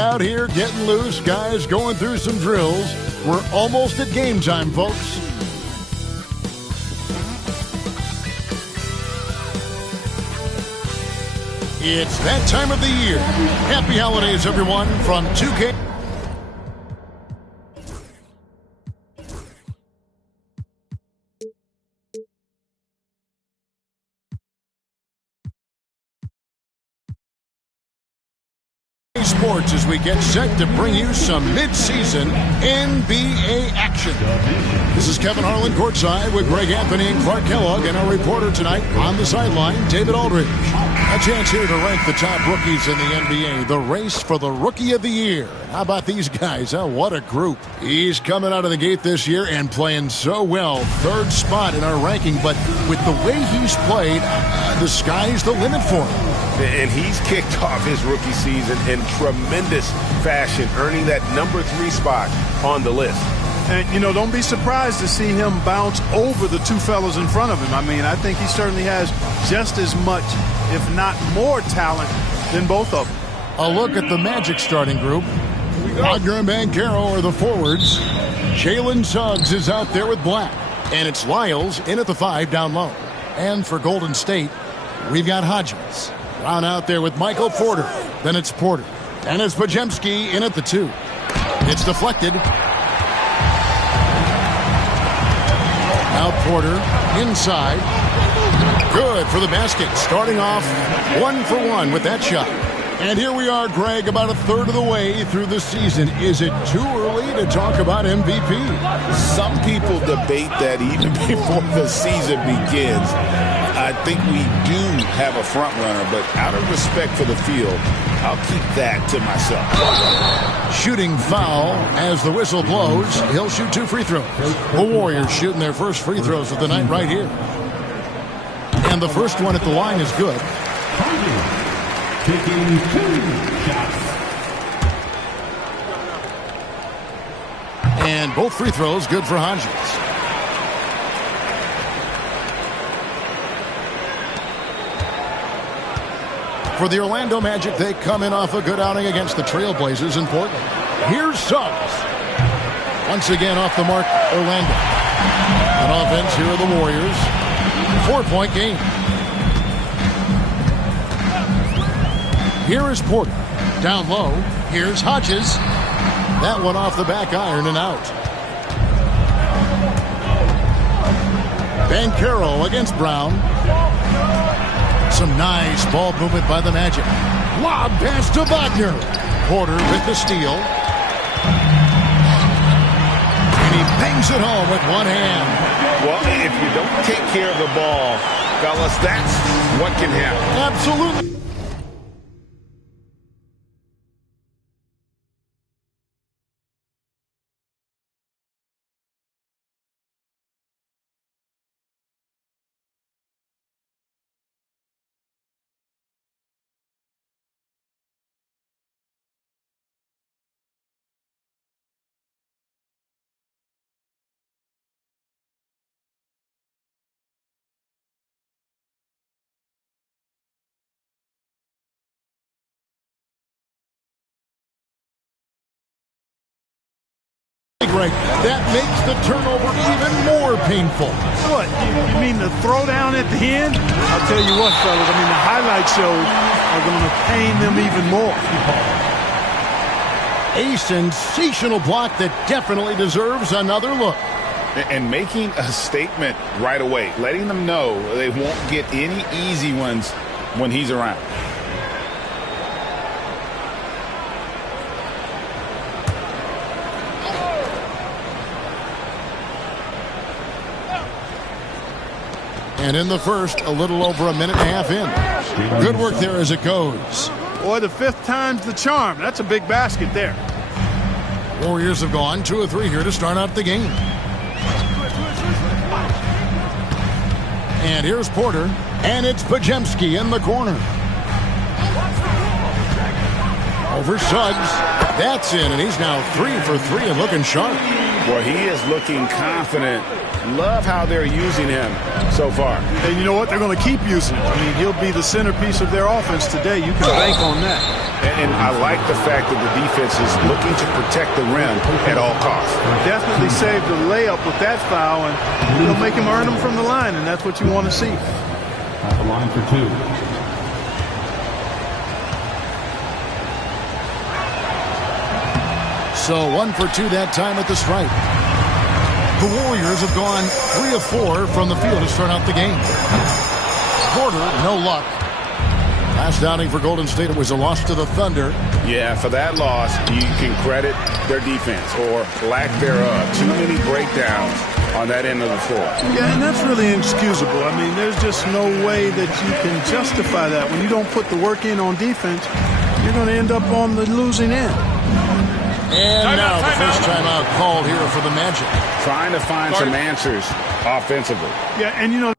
out here getting loose. Guys going through some drills. We're almost at game time, folks. It's that time of the year. Happy holidays, everyone, from 2K. Sports as we get set to bring you some mid-season NBA action. This is Kevin Harlan courtside with Greg Anthony and Clark Kellogg, and our reporter tonight on the sideline, David Aldridge. A chance here to rank the top rookies in the NBA. The race for the Rookie of the Year. How about these guys? Oh, what a group. He's coming out of the gate this year and playing so well. Third spot in our ranking, but with the way he's played, the sky's the limit for him. And he's kicked off his rookie season in tremendous fashion, earning that number 3 spot on the list. And, you know, don't be surprised to see him bounce over the two fellas in front of him. I mean, I think he certainly has just as much, if not more talent than both of them. A look at the Magic starting group. Wagner and Banchero are the forwards. Jalen Suggs is out there with Black. And it's Lyles in at the 5 down low. And for Golden State, we've got Hodges. Brown out there with Michael Porter. Then it's Porter. And it's Podziemski in at the 2. It's deflected. Now Porter inside. Good for the basket. Starting off 1 for 1 with that shot. And here we are, Greg, about a third of the way through the season. Is it too early to talk about MVP? Some people debate that even before the season begins. I think we do have a front runner, but out of respect for the field, I'll keep that to myself. Shooting foul as the whistle blows. He'll shoot 2 free throws. The Warriors shooting their first free throws of the night right here. And the first one at the line is good. Taking 2 shots. And both free throws good for Hodges. For the Orlando Magic, they come in off a good outing against the Trailblazers in Portland. Here's Suggs. Once again off the mark, Orlando. On offense, here are the Warriors. 4-point game. Here is Porter. Down low. Here's Hodges. That one off the back iron and out. Banchero against Brown. Some nice ball movement by the Magic. Lob pass to Wagner. Porter with the steal. And he bangs it home with one hand. Well, if you don't take care of the ball, fellas, that's what can happen. Absolutely. Greg, that makes the turnover even more painful. What? You mean the throwdown at the end? I'll tell you what, fellas. I mean, the highlight shows are going to pain them even more. A sensational block that definitely deserves another look. And making a statement right away, letting them know they won't get any easy ones when he's around. And in the first, a little over a minute and a half in. Good work there as it goes. Boy, the 5th time's the charm. That's a big basket there. Warriors have gone 2 of 3 here to start out the game. And here's Porter. And it's Podziemski in the corner. Over Suggs. That's in, and he's now 3 for 3 and looking sharp. Boy, he is looking confident. Love how they're using him so far. And you know what? They're going to keep using him. I mean, he'll be the centerpiece of their offense today. You can bank on that. And I like the fact that the defense is looking to protect the rim at all costs. Definitely saved the layup with that foul, and it'll make him earn them from the line, and that's what you want to see. At the line for 2. So 1 for 2 that time at the stripe. The Warriors have gone 3 of 4 from the field to start out the game. Porter, no luck. Last outing for Golden State, it was a loss to the Thunder. Yeah, for that loss, you can credit their defense or lack thereof. Too many breakdowns on that end of the floor. Yeah, and that's really inexcusable. I mean, there's just no way that you can justify that. When you don't put the work in on defense, you're going to end up on the losing end. And now the first timeout called here for the Magic. Trying to find some answers offensively. Yeah, and you know,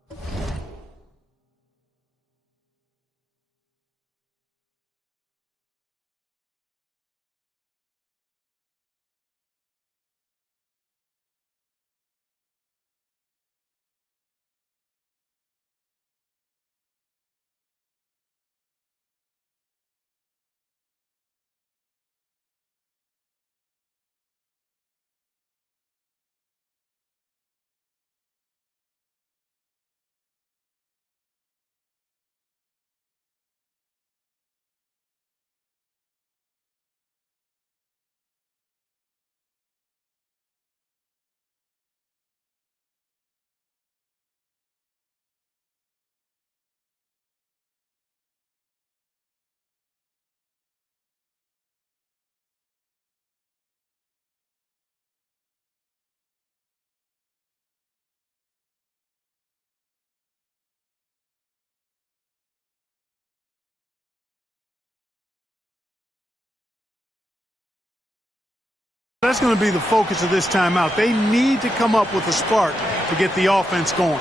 that's going to be the focus of this timeout. They need to come up with a spark to get the offense going.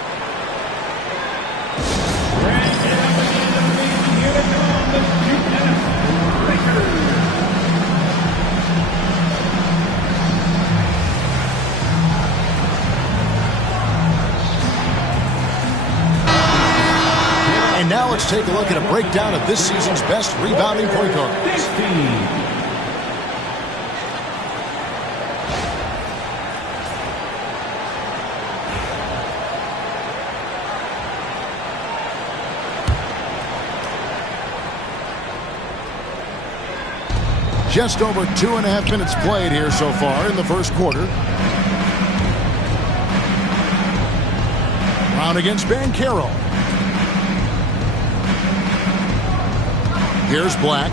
And now let's take a look at a breakdown of this season's best rebounding point guards. Just over 2.5 minutes played here so far in the first quarter. Brown against Banchero. Here's Black.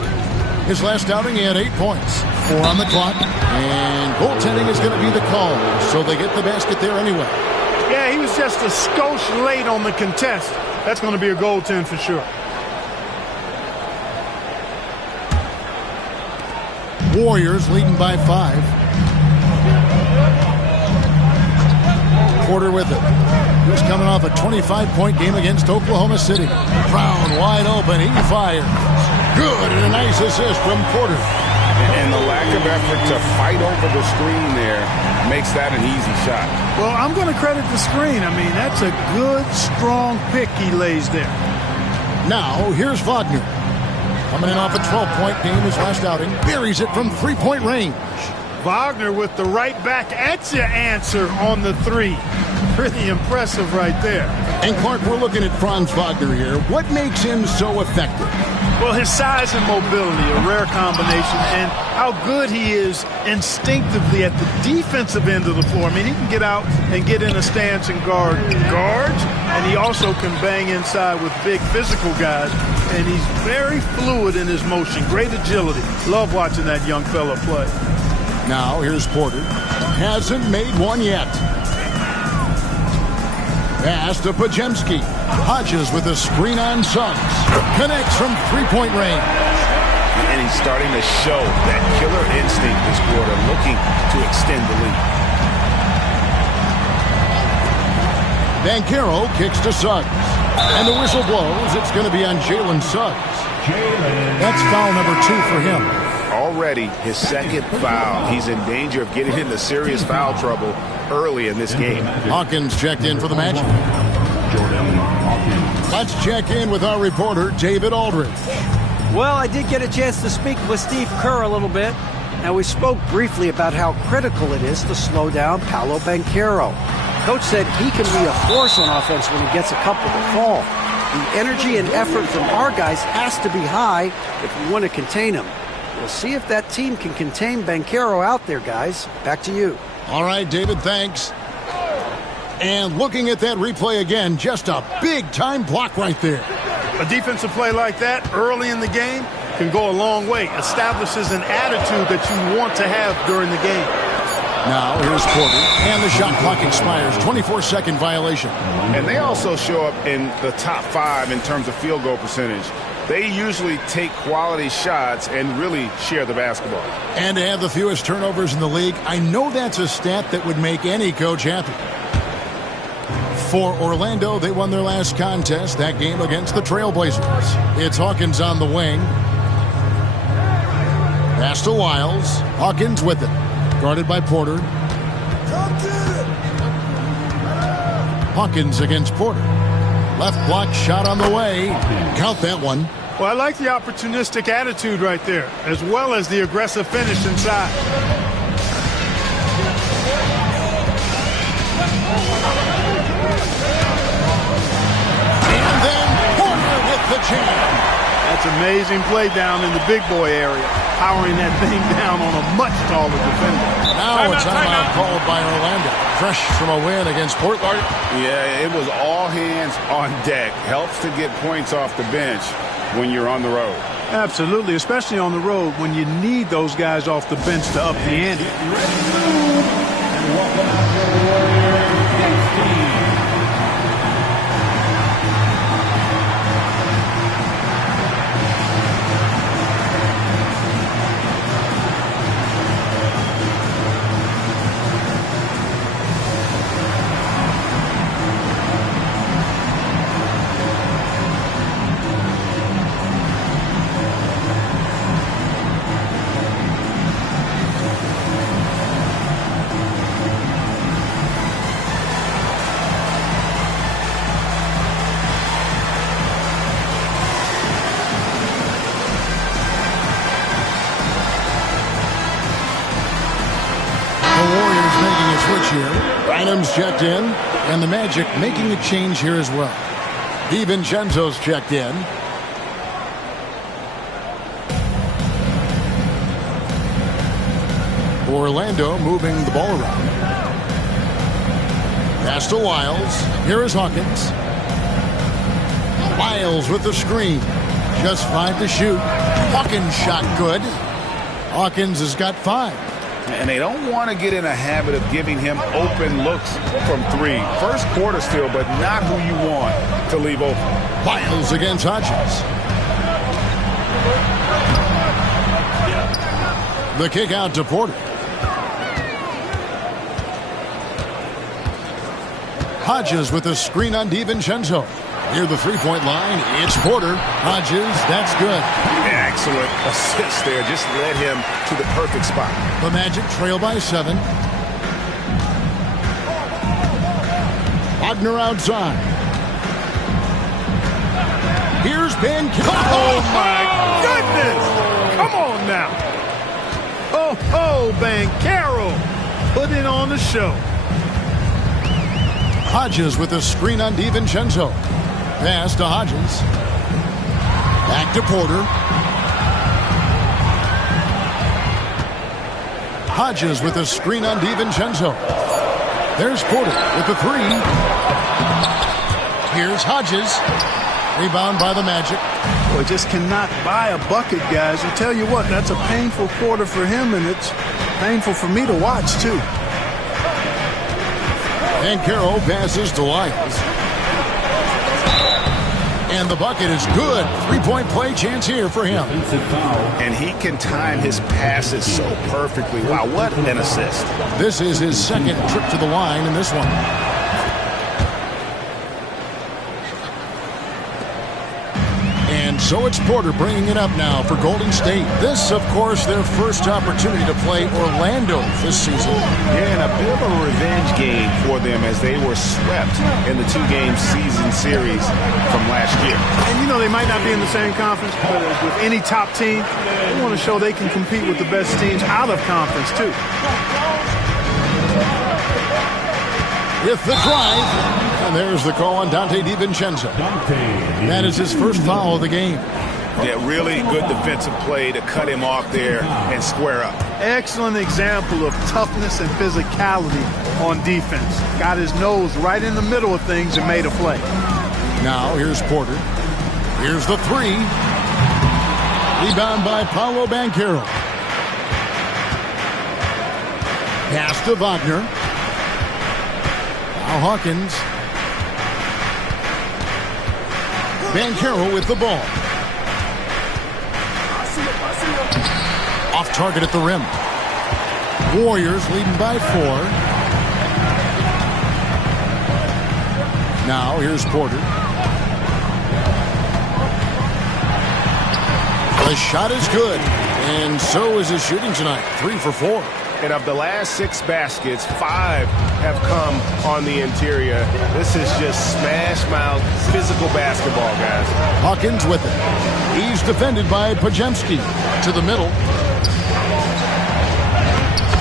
His last outing, he had 8 points. 4 on the clock. And goaltending is going to be the call. So they get the basket there anyway. Yeah, he was just a skosh late on the contest. That's going to be a goaltend for sure. Warriors leading by 5. Porter with it. He was coming off a 25-point game against Oklahoma City. Brown wide open. He fires. Good, and a nice assist from Porter. And the lack of effort to fight over the screen there makes that an easy shot. Well, I'm going to credit the screen. I mean, that's a good, strong pick he lays there. Now, here's Wagner. Coming in off a 12-point game his last outing. Buries it from 3-point range. Wagner with the right back at your answer on the 3. Pretty impressive right there. And Clark, we're looking at Franz Wagner here. What makes him so effective? Well, his size and mobility, a rare combination, and how good he is instinctively at the defensive end of the floor. I mean, he can get out and get in a stance and guard guards, and he also can bang inside with big physical guys, and he's very fluid in his motion. Great agility. Love watching that young fella play. Now, here's Porter. Hasn't made one yet. Pass to Podziemski. Hodges with a screen on Suggs. Connects from 3-point range. And he's starting to show that killer instinct this quarter, looking to extend the lead. Banchero kicks to Suggs. And the whistle blows. It's going to be on Jalen Suggs. That's foul number 2 for him. Already his second foul. He's in danger of getting into serious foul trouble early in this game. Hawkins checked in for the Magic. Let's check in with our reporter, David Aldridge. Well, I did get a chance to speak with Steve Kerr a little bit. Now, we spoke briefly about how critical it is to slow down Paolo Banchero. Coach said he can be a force on offense when he gets a couple to fall. The energy and effort from our guys has to be high if we want to contain him. We'll see if that team can contain Banchero out there, guys. Back to you. All right, David, thanks. And looking at that replay again, just a big-time block right there. A defensive play like that early in the game can go a long way. Establishes an attitude that you want to have during the game. Now, here's Porter, and the shot clock expires. 24-second violation. And they also show up in the top 5 in terms of field goal percentage. They usually take quality shots and really share the basketball. And to have the fewest turnovers in the league, I know that's a stat that would make any coach happy. For Orlando, they won their last contest, that game against the Trailblazers. It's Hawkins on the wing. Pass to Wiles. Hawkins with it. Guarded by Porter. Hawkins against Porter. Left block shot on the way. Count that one. Well, I like the opportunistic attitude right there, as well as the aggressive finish inside. And then Porter with the jam. That's amazing play down in the big boy area, powering that thing down on a much taller defender. Now a timeout called by Orlando. Fresh from a win against Portland. Yeah, it was all hands on deck. Helps to get points off the bench when you're on the road. Absolutely, especially on the road when you need those guys off the bench to up the ante. Bynum's checked in, and the Magic making a change here as well. DiVincenzo's checked in. Orlando moving the ball around. Pass to Wiles. Here is Hawkins. Wiles with the screen. Just 5 to shoot. Hawkins shot good. Hawkins has got 5. And they don't want to get in a habit of giving him open looks from 3. First quarter still, but not who you want to leave open. Wiles against Hodges. The kick out to Porter. Hodges with a screen on DiVincenzo. Near the three-point line, it's Porter. Hodges, that's good. Excellent assist there. Just led him to the perfect spot. The Magic trail by 7. Wagner outside. Here's Ben. Oh, my goodness! Come on now. Oh, Banchero putting on the show. Hodges with a screen on DiVincenzo. Pass to Hodges. Back to Porter. Hodges with a screen on DiVincenzo. There's Porter with the 3. Here's Hodges. Rebound by the Magic. Well, just cannot buy a bucket, guys. I tell you what, that's a painful quarter for him, and it's painful for me to watch, too. And Banchero passes to Wiles. And the bucket is good. 3-point play chance here for him. And he can time his passes so perfectly. Wow, what an assist. This is his second trip to the line in this one. And And so it's Porter bringing it up now for Golden State. This, of course, their first opportunity to play Orlando this season. Yeah, and a bit of a revenge game for them as they were swept in the 2-game season series from last year. And you know they might not be in the same conference, but with any top team, they want to show they can compete with the best teams out of conference too. With the drive, and there's the call on Donte DiVincenzo. That is his first foul of the game. Yeah, really good defensive play to cut him off there and square up. Excellent example of toughness and physicality on defense. Got his nose right in the middle of things and made a play. Now here's Porter. Here's the three. Rebound by Paolo Banchero. Pass to Wagner. Now Hawkins. Banchero with the ball. Off target at the rim. Warriors leading by 4. Now here's Porter. The shot is good, and so is his shooting tonight. 3 for 4. And of the last 6 baskets, 5 have come on the interior. This is just smash-mouth physical basketball, guys. Hawkins with it. He's defended by Podziemski to the middle.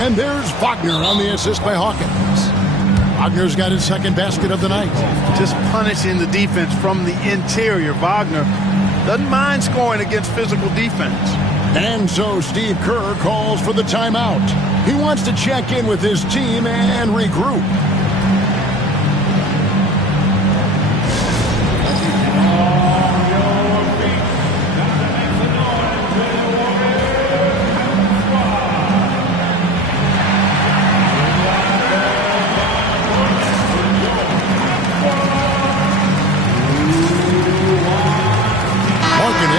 And there's Wagner on the assist by Hawkins. Wagner's got his second basket of the night. Just punishing the defense from the interior. Wagner doesn't mind scoring against physical defense. And so Steve Kerr calls for the timeout. He wants to check in with his team and regroup.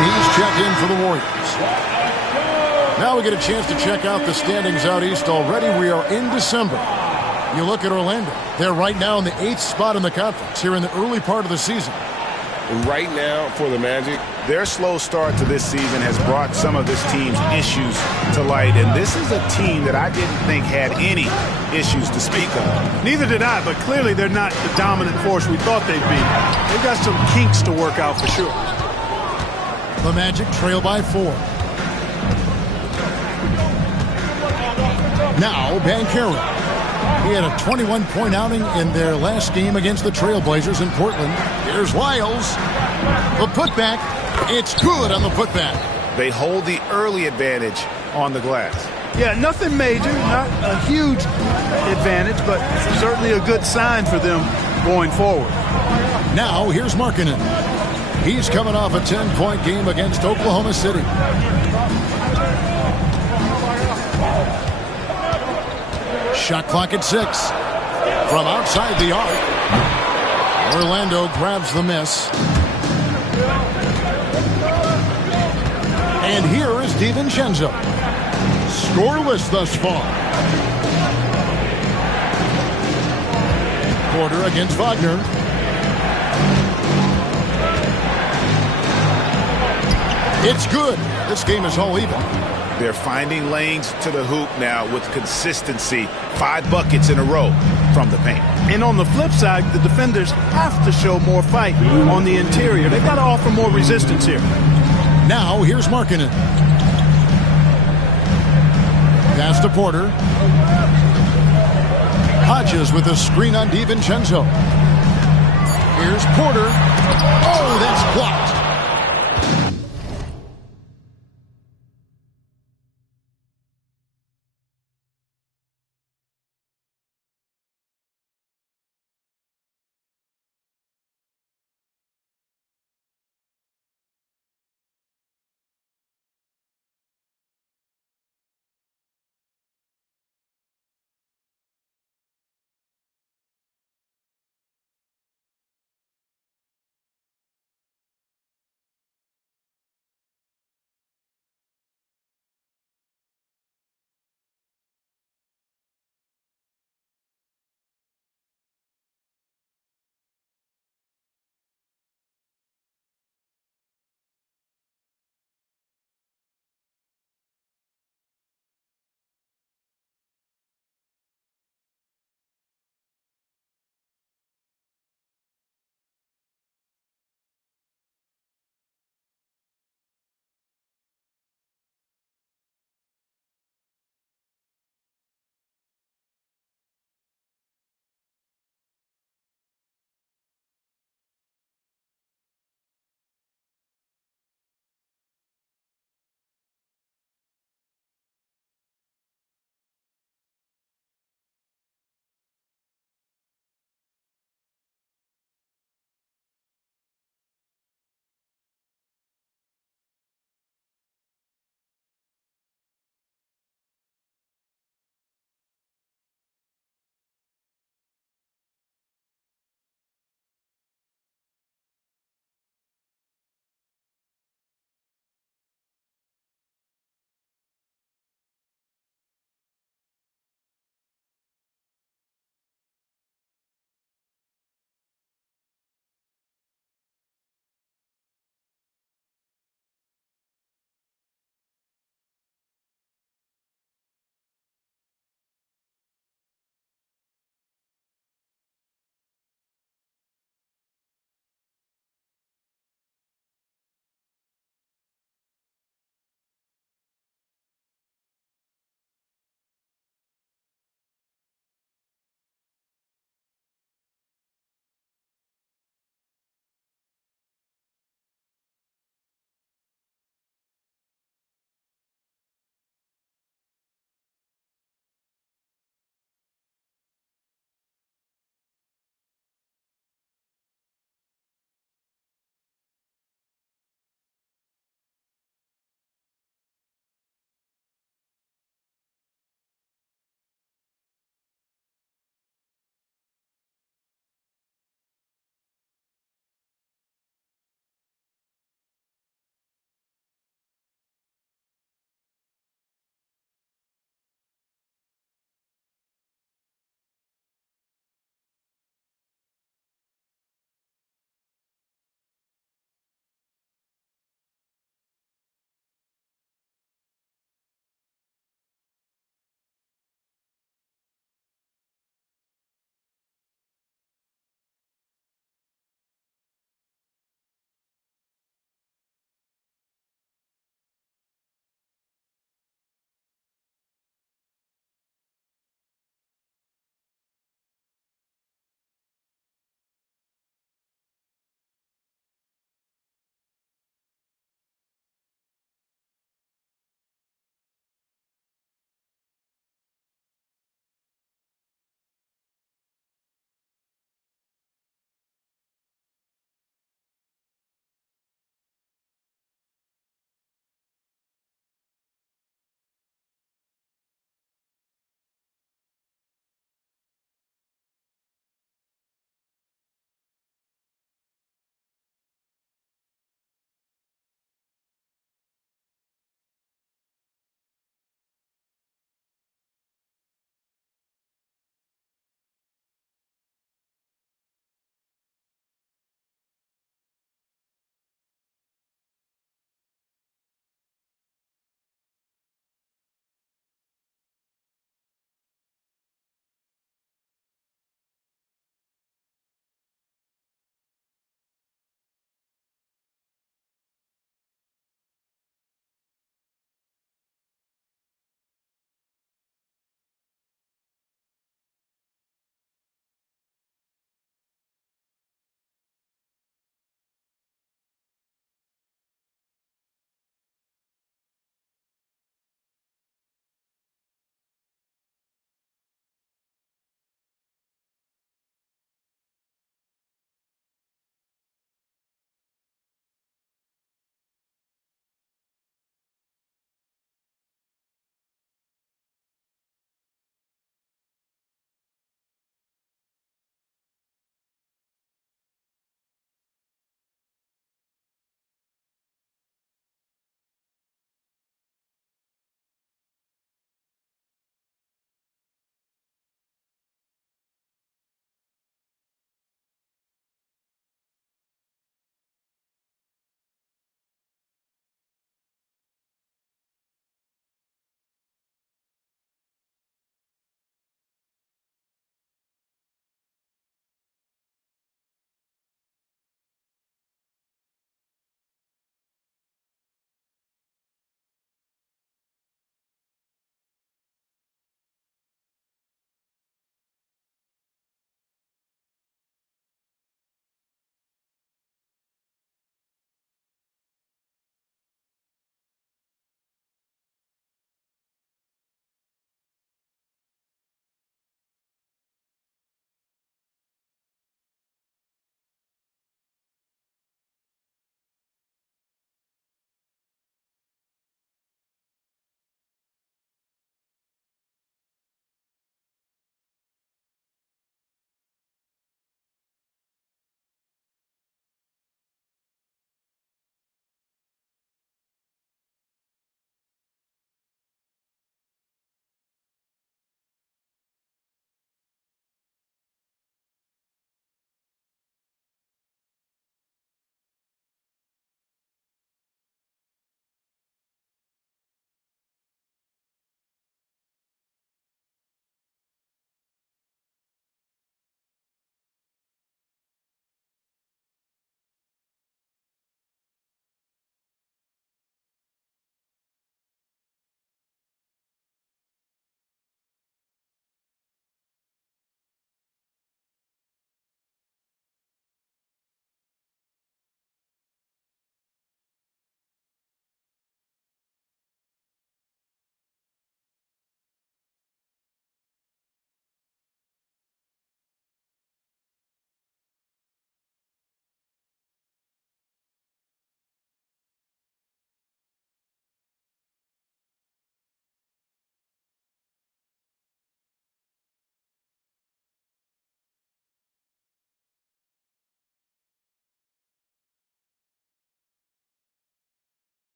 He's checked in for the Warriors. Now we get a chance to check out the standings out east already. We are in December. You look at Orlando. They're right now in the 8th spot in the conference here in the early part of the season. Right now for the Magic, Their slow start to this season has brought some of this team's issues to light, and this is a team that I didn't think had any issues to speak of. Neither did I, but clearly they're not the dominant force we thought they'd be. They've got some kinks to work out for sure. The Magic trail by 4. Now Banchero. He had a 21-point outing in their last game against the Trailblazers in Portland. Here's Lyles. The putback. It's good on the putback. They hold the early advantage on the glass. Yeah, nothing major, not a huge advantage, but certainly a good sign for them going forward. Now here's Markkanen. He's coming off a 10-point game against Oklahoma City. Shot clock at 6. From outside the arc. Orlando grabs the miss. And here is DiVincenzo. Scoreless thus far. Porter against Wagner. It's good. This game is all even. They're finding lanes to the hoop now with consistency. 5 buckets in a row from the paint. And on the flip side, the defenders have to show more fight on the interior. They've got to offer more resistance here. Now here's Markkanen. Pass to Porter. Hodges with a screen on DiVincenzo. Here's Porter. Oh, that's blocked.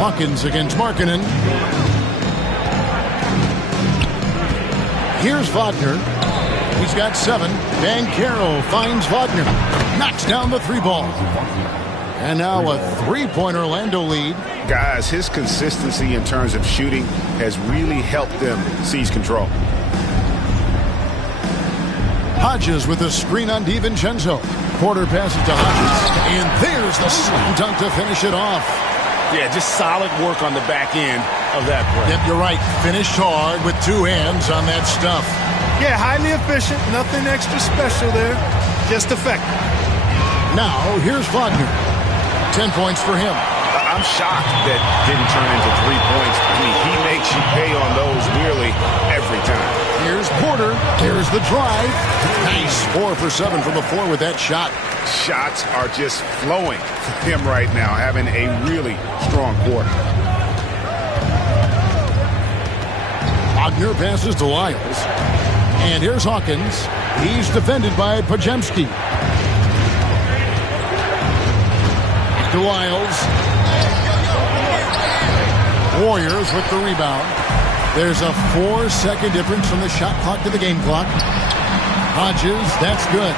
Hawkins against Markkanen. Here's Wagner. He's got 7. Banchero finds Wagner. Knocks down the 3 ball. And now a 3-point Orlando lead. Guys, his consistency in terms of shooting has really helped them seize control. Hodges with a screen on DiVincenzo. Porter passes to Hodges. And there's the slam dunk to finish it off. Yeah, just solid work on the back end of that play. Yep, you're right. Finished hard with 2 hands on that stuff. Yeah, highly efficient. Nothing extra special there. Just effective. Now, here's Wagner. 10 points for him. I'm shocked that didn't turn into 3 points. I mean, he makes you pay on those nearly every time. Here's Porter. Here's the drive. Nice. 4 for 7 from the floor with that shot. Shots are just flowing for him right now, having a really strong quarter. Wagner passes to Lyles. And here's Hawkins. He's defended by Podziemski. To Lyles. Warriors with the rebound. There's a 4-second difference from the shot clock to the game clock. Hodges, that's good.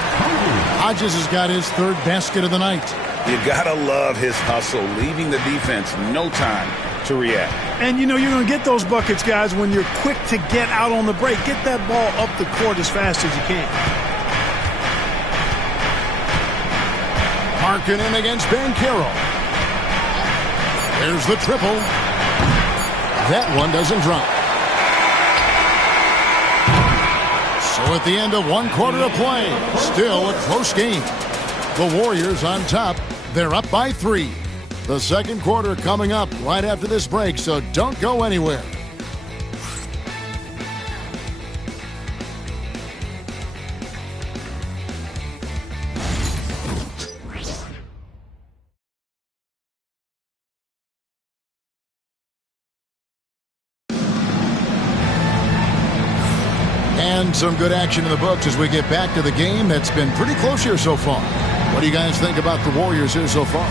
Hodges has got his 3rd basket of the night. You gotta love his hustle, leaving the defense no time to react. And you know you're going to get those buckets, guys, when you're quick to get out on the break. Get that ball up the court as fast as you can. Markkanen against Banchero. There's the triple. That one doesn't drop. So at the end of 1 quarter of play, still a close game. The Warriors on top. They're up by 3. The second quarter coming up right after this break, so don't go anywhere. And some good action in the books as we get back to the game that's been pretty close here so far. What do you guys think about the Warriors here so far?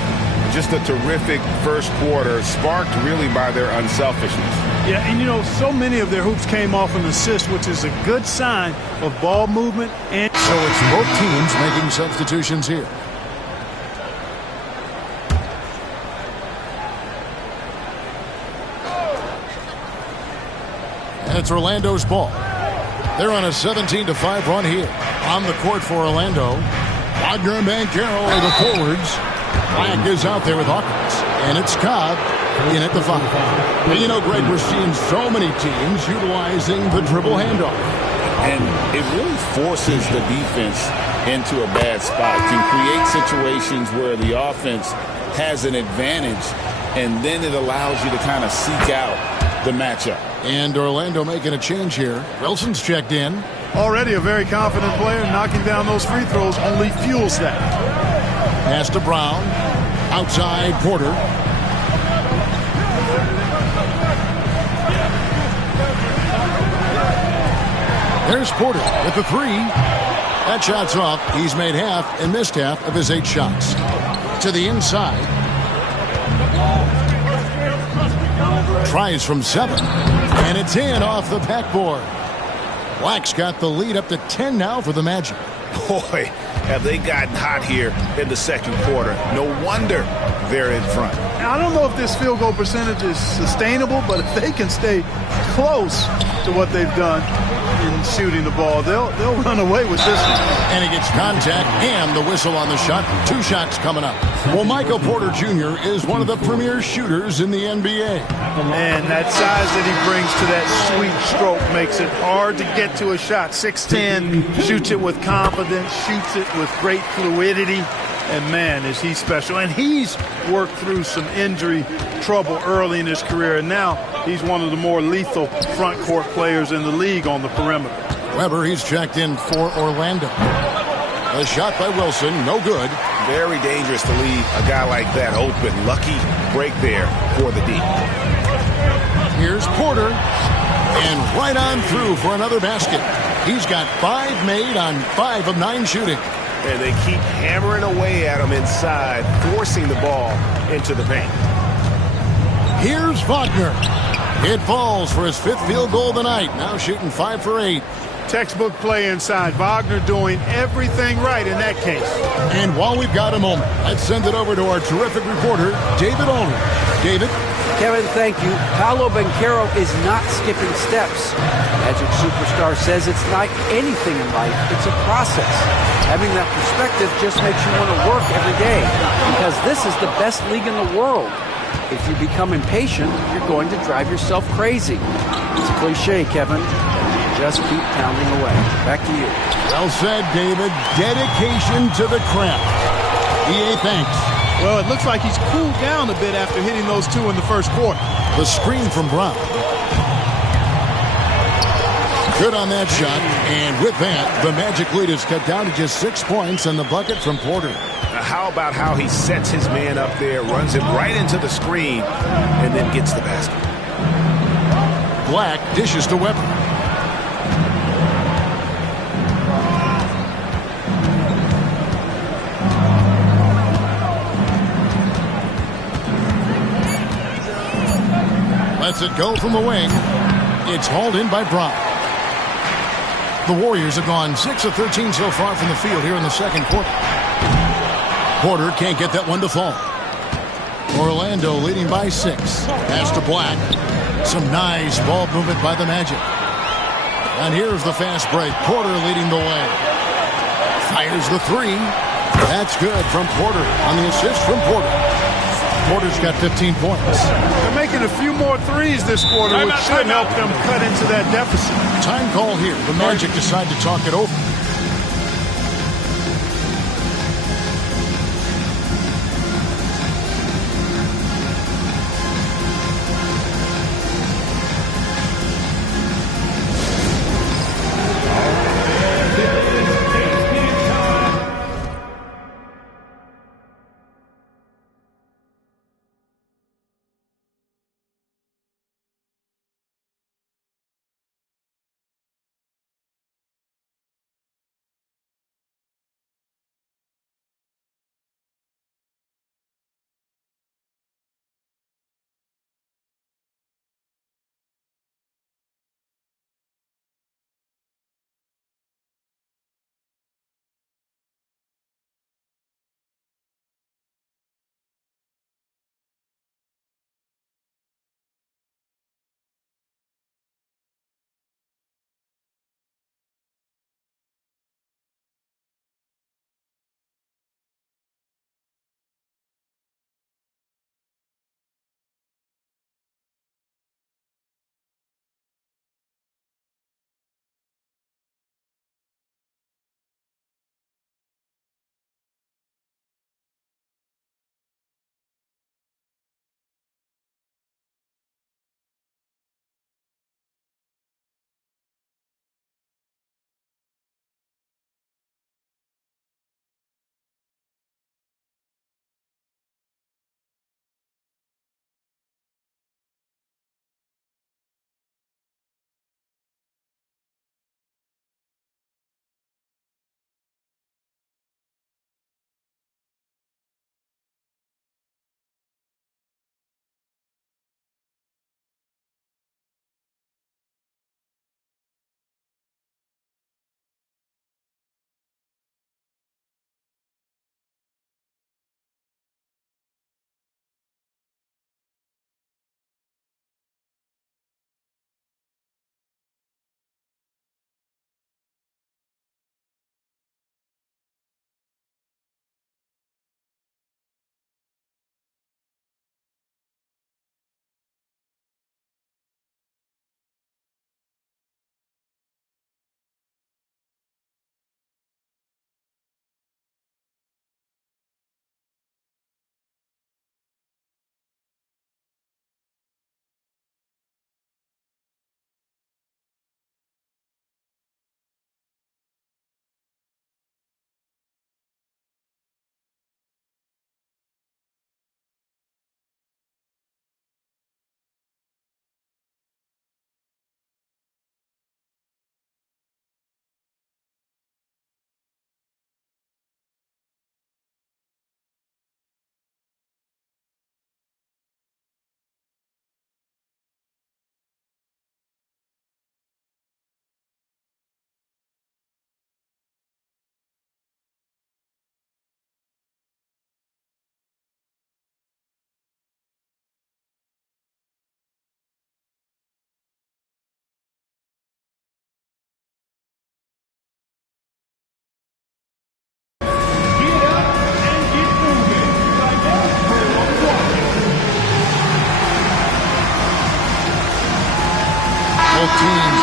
Just a terrific first quarter, sparked really by their unselfishness. Yeah, and you know, so many of their hoops came off an assist, which is a good sign of ball movement. And so it's both teams making substitutions here. And it's Orlando's ball. They're on a 17-5 run here. On the court for Orlando. Wagner and Banchero are the forwards. Black is out there with Hawkins. And it's Cobb in at the 5. And you know, Greg, we're seeing so many teams utilizing the dribble handoff. And it really forces the defense into a bad spot. Can create situations where the offense has an advantage, and then it allows you to kind of seek out the matchup. And Orlando making a change here. Wilson's checked in. Already a very confident player. Knocking down those free throws only fuels that. Pass to Brown. Outside Porter. There's Porter with the 3. That shot's off. He's made half and missed half of his 8 shots. To the inside. Tries from 7. And it's in off the backboard. Black's got the lead up to 10 now for the Magic. Boy, have they gotten hot here in the second quarter. No wonder they're in front. I don't know if this field goal percentage is sustainable, but if they can stay close to what they've done in shooting the ball, they'll run away with this one. And he gets contact and the whistle on the shot. 2 shots coming up. Well, Michael Porter Jr. is one of the premier shooters in the NBA. And that size that he brings to that sweet stroke makes it hard to get to a shot. 6'10", shoots it with confidence, shoots it with great fluidity. And, man, is he special. And he's worked through some injury trouble early in his career. And now he's one of the more lethal front court players in the league on the perimeter. Weber, he's checked in for Orlando. A shot by Wilson, no good. Very dangerous to leave a guy like that open. Lucky break there for the D. Here's Porter. And right on through for another basket. He's got 5 made on 5 of 9 shooting. And they keep hammering away at him inside, forcing the ball into the paint. Here's Wagner. It falls for his 5th field goal of the night. Now shooting 5 for 8. Textbook play inside. Wagner doing everything right in that case. And while we've got a moment, let's send it over to our terrific reporter, David Aldridge. David? Kevin, thank you. Paolo Banchero is not skipping steps. Magic Superstar says it's like anything in life. It's a process. Having that perspective just makes you want to work every day because this is the best league in the world. If you become impatient, you're going to drive yourself crazy. It's a cliche, Kevin. Just keep pounding away. Back to you. Well said, David. Dedication to the craft. EA, thanks. Well, it looks like he's cooled down a bit after hitting those 2 in the first quarter. The screen from Brown. Good on that shot. And with that, the Magic lead is cut down to just 6 points and the bucket from Porter. Now, how about how he sets his man up there, runs him right into the screen, and then gets the basket. Black dishes to Weber. Lets it go from the wing. It's hauled in by Brown. The Warriors have gone 6 of 13 so far from the field here in the second quarter. Porter can't get that one to fall. Orlando leading by 6. Pass to Black. Some nice ball movement by the Magic. And here's the fast break. Porter leading the way. Fires the 3. That's good from Porter on the assist from Porter. Porter's got 15 points. They're making a few more threes this quarter, which should help them cut into that deficit. Time call here. The Magic decide to talk it over.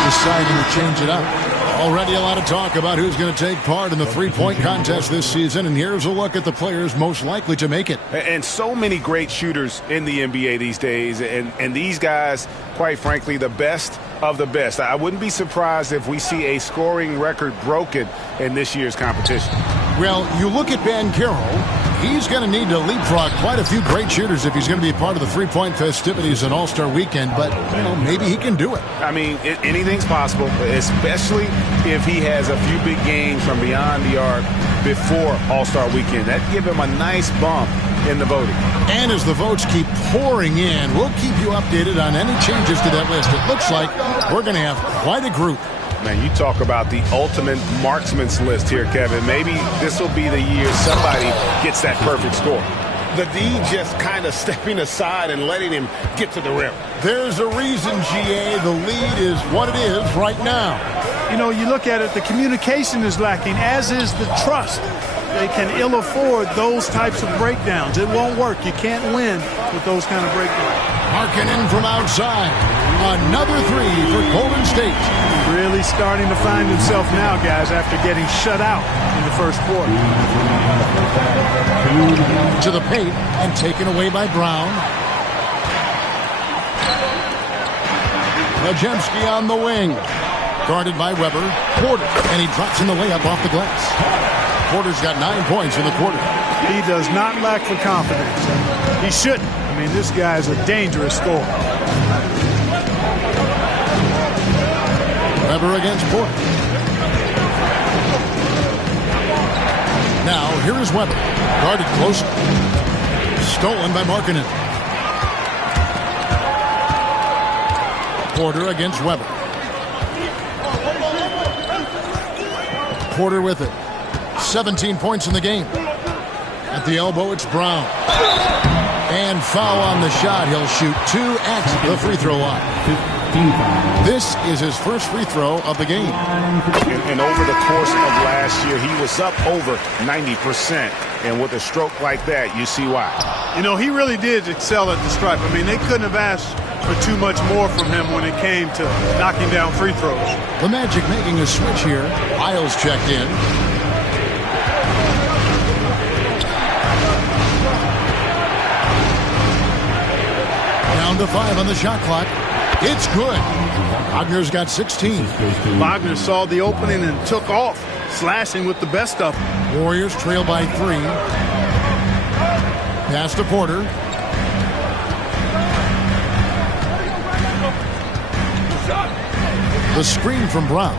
deciding to change it up. Already a lot of talk about who's going to take part in the three-point contest this season, and here's a look at the players most likely to make it. And so many great shooters in the NBA these days, and these guys, quite frankly, the best of the best. I wouldn't be surprised if we see a scoring record broken in this year's competition. Well, you look at Banchero, he's going to need to leapfrog quite a few great shooters if he's going to be part of the three-point festivities in All-Star Weekend, but maybe he can do it. I mean, anything's possible, especially if he has a few big games from beyond the arc before All-Star Weekend. That'd give him a nice bump in the voting. And as the votes keep pouring in, we'll keep you updated on any changes to that list. It looks like we're going to have quite a group. Man, you talk about the ultimate marksman's list here, Kevin. Maybe this will be the year somebody gets that perfect score. The D just kind of stepping aside and letting him get to the rim. There's a reason, GA, the lead is what it is right now. You know, you look at it, the communication is lacking, as is the trust. They can ill afford those types of breakdowns. It won't work. You can't win with those kind of breakdowns. Markkanen from outside. Another three for Golden State. Really starting to find himself now, guys, after getting shut out in the first quarter. To the paint and taken away by Brown. Majemski on the wing. Guarded by Weber. Porter. And he drops in the layup off the glass. Porter's got 9 points in the quarter. He does not lack for confidence. He shouldn't. I mean, this guy is a dangerous scorer. Weber against Porter. Now, here is Weber. Guarded close. Stolen by Markkanen. Porter against Weber. Porter with it. 17 points in the game. At the elbow, it's Brown. And foul on the shot. He'll shoot 2 at the free throw line. This is his first free throw of the game. And over the course of last year, he was up over 90%. And with a stroke like that, you see why. You know, he really did excel at the stripe. I mean, they couldn't have asked for too much more from him when it came to knocking down free throws. The Magic making a switch here. Isles checked in. Down to 5 on the shot clock. It's good. Wagner's got 16. Wagner saw the opening and took off, slashing with the best of them. Warriors trail by 3. Pass to Porter. The screen from Brown.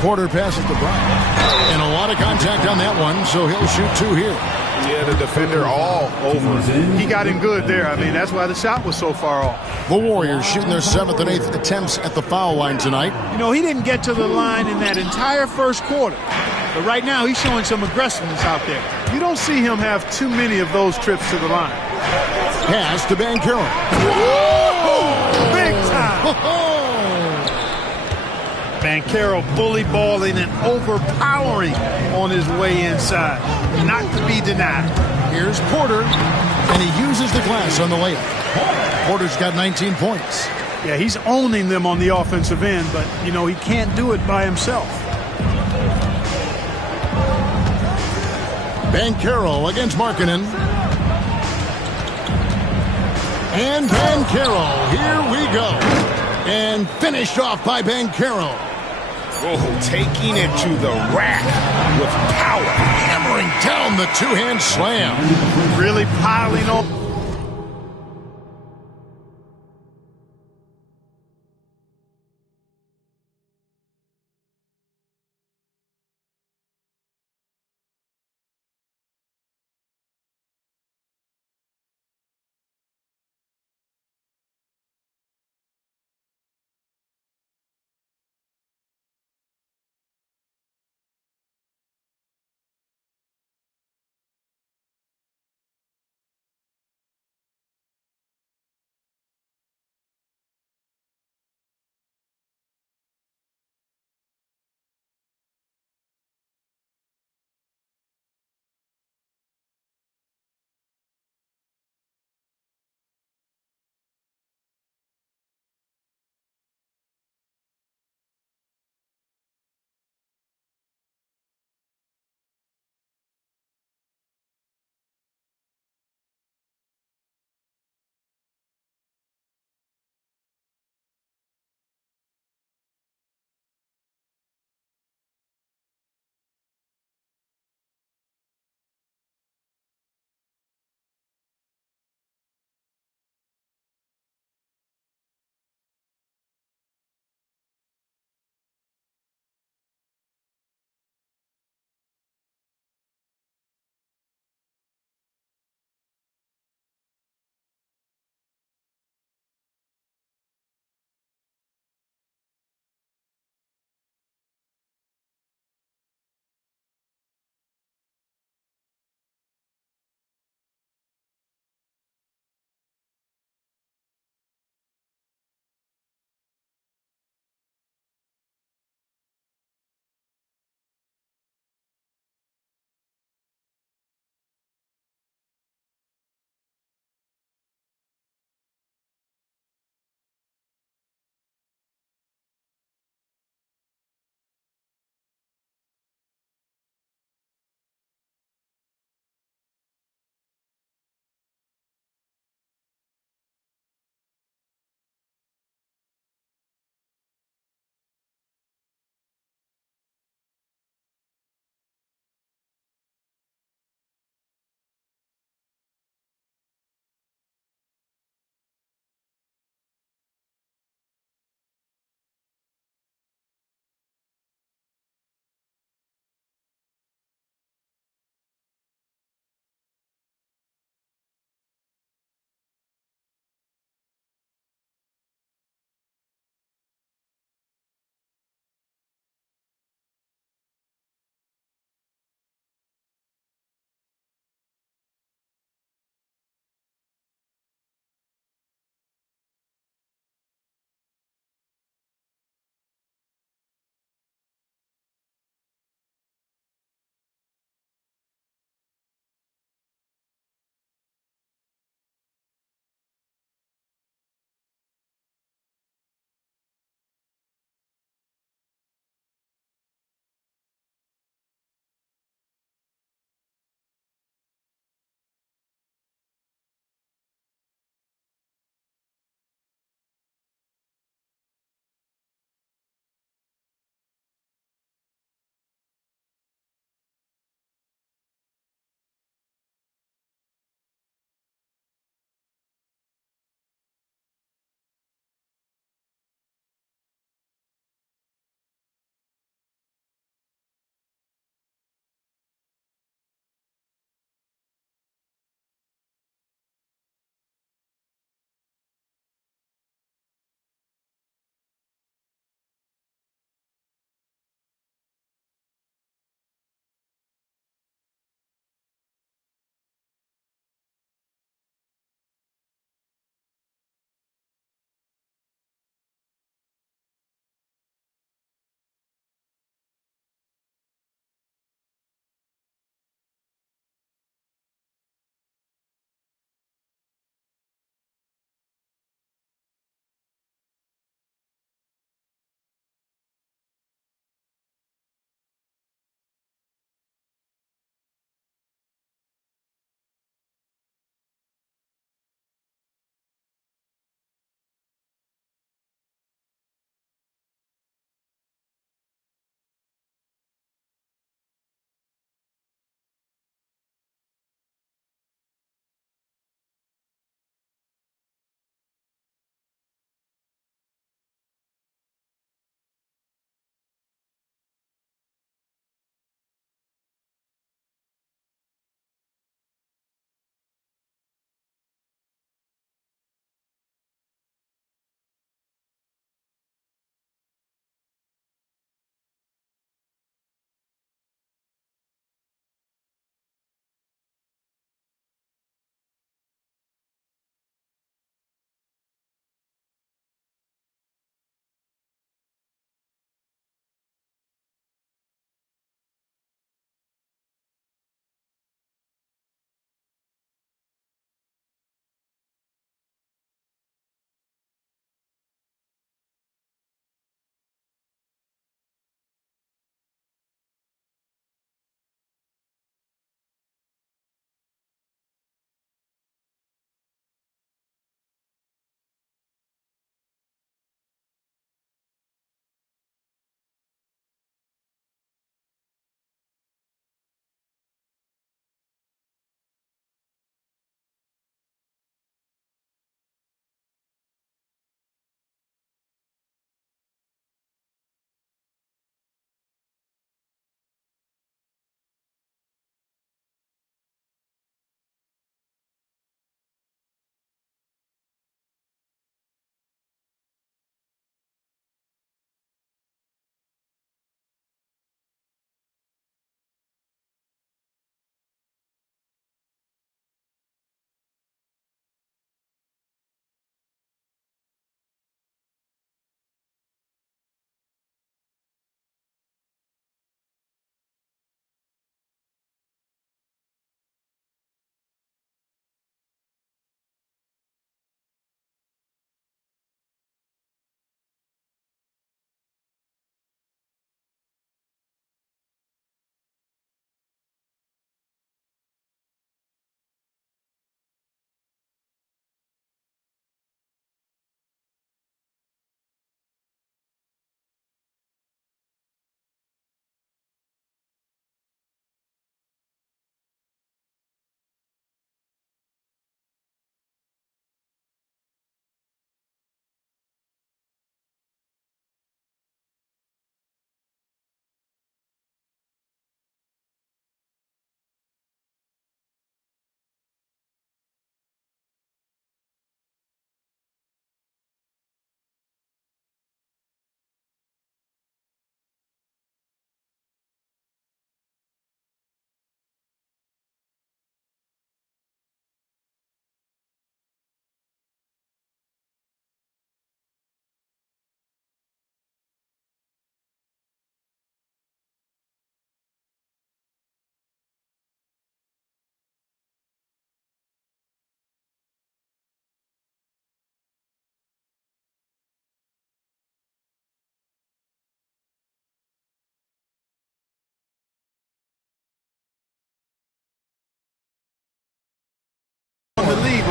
Porter passes to Brown. And a lot of contact on that one, so he'll shoot 2 here. Yeah, the defender all over him. He got him good there. I mean, that's why the shot was so far off. The Warriors shooting their 7th and 8th attempts at the foul line tonight. You know, he didn't get to the line in that entire first quarter. But right now, he's showing some aggressiveness out there. You don't see him have too many of those trips to the line. Pass to Banchero. Big time! Banchero bully balling and overpowering on his way inside. Not to be denied. Here's Porter, and he uses the glass on the layup. Porter's got 19 points. Yeah, he's owning them on the offensive end, but, you know, he can't do it by himself. Banchero against Markkanen. And Banchero, here we go. And finished off by Banchero. Oh, taking it to the rack with power. Hammering down the two-hand slam. Really piling on.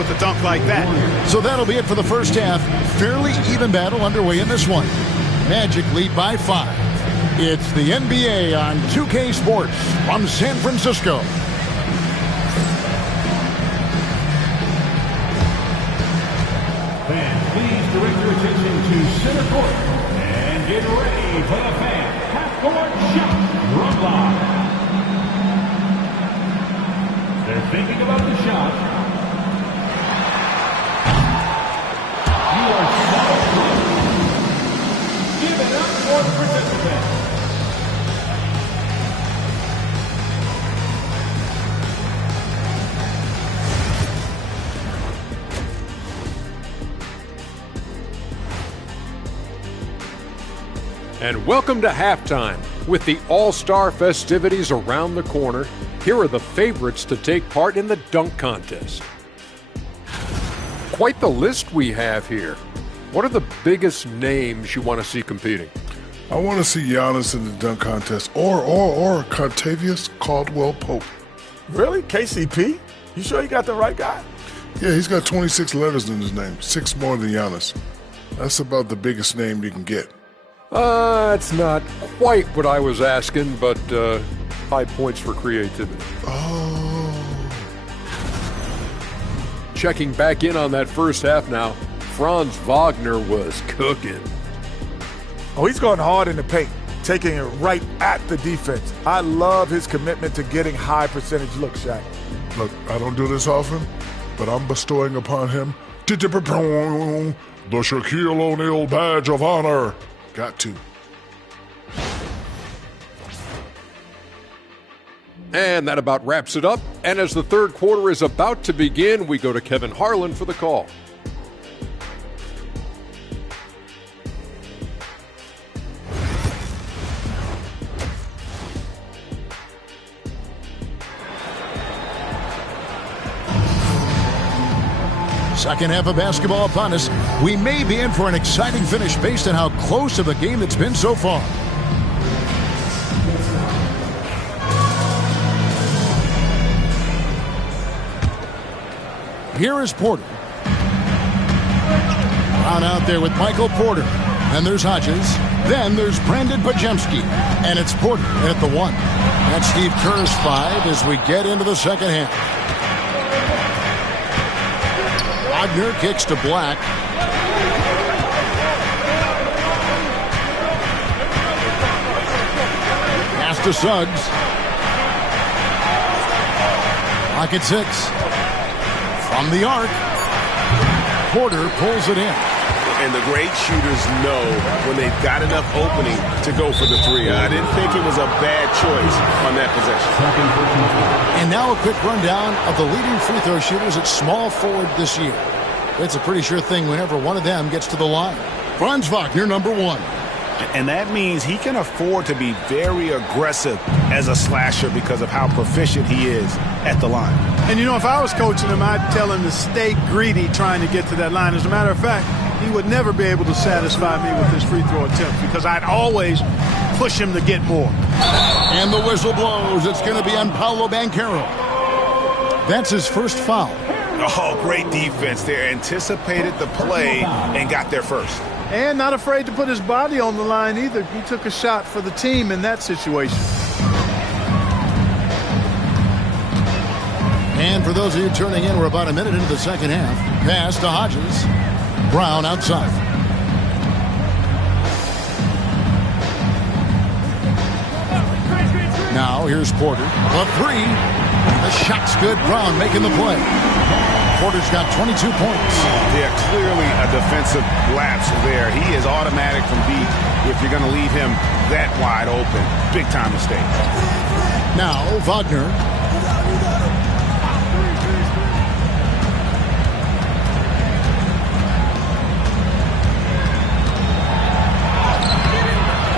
with a dunk like that. So that'll be it for the first half. Fairly even battle underway in this one. Magic lead by 5. It's the NBA on 2K Sports from San Francisco. Fans, please direct your attention to center court and get ready for the fan half-court shot from live. They're thinking about the shot. You are so close. Give it up for the participant. And welcome to halftime. With the All-Star festivities around the corner, here are the favorites to take part in the dunk contest. Quite the list we have here. What are the biggest names you want to see competing? I want to see Giannis in the dunk contest or Contavious Caldwell-Pope. Really? KCP? You sure you got the right guy? Yeah, he's got 26 letters in his name, 6 more than Giannis. That's about the biggest name you can get. It's not quite what I was asking, but high points for creativity. Oh. Checking back in on that first half now, Franz Wagner was cooking. Oh, he's going hard in the paint, taking it right at the defense. I love his commitment to getting high percentage looks, Shaq. Look, I don't do this often, but I'm bestowing upon him the Shaquille O'Neal Badge of Honor. Got to. And that about wraps it up. And as the third quarter is about to begin, we go to Kevin Harlan for the call. Second half of basketball upon us. We may be in for an exciting finish based on how close of a game it's been so far. Here is Porter. On out there with Michael Porter. And there's Hodges. Then there's Brandon Podziemski. And it's Porter at the 1. That's Steve Kerr's 5 as we get into the second half. Wagner kicks to Black. Pass to Suggs. Clock at 6. From the arc. Porter pulls it in. And the great shooters know when they've got enough opening to go for the 3. I didn't think it was a bad choice on that possession. And now a quick rundown of the leading free throw shooters at small forward this year. It's a pretty sure thing whenever one of them gets to the line. Franz Wagner, number 1. And that means he can afford to be very aggressive as a slasher because of how proficient he is at the line. And, you know, if I was coaching him, I'd tell him to stay greedy trying to get to that line. As a matter of fact, he would never be able to satisfy me with his free throw attempts because I'd always push him to get more. And the whistle blows. It's going to be on Paolo Banchero. That's his first foul. Oh, great defense there. Anticipated the play and got there first. And not afraid to put his body on the line either. He took a shot for the team in that situation. And for those of you turning in, we're about a minute into the second half. Pass to Hodges. Brown outside. Now here's Porter. A 3. The shot's good. Brown making the play. Porter's got 22 points. Yeah, clearly a defensive lapse there. He is automatic from deep if you're going to leave him that wide open. Big time mistake. Now Wagner.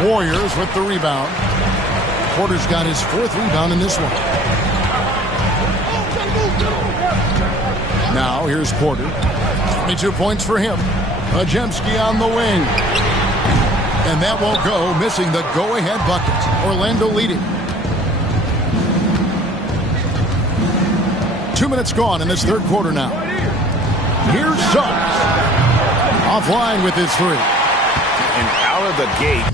Warriors with the rebound. Porter's got his 4th rebound in this one. Now here's Porter. 22 points for him. Podziemski on the wing. And that won't go, missing the go-ahead bucket. Orlando leading. 2 minutes gone in this third quarter now. Here's Suggs. Offline with his three. And out of the gate.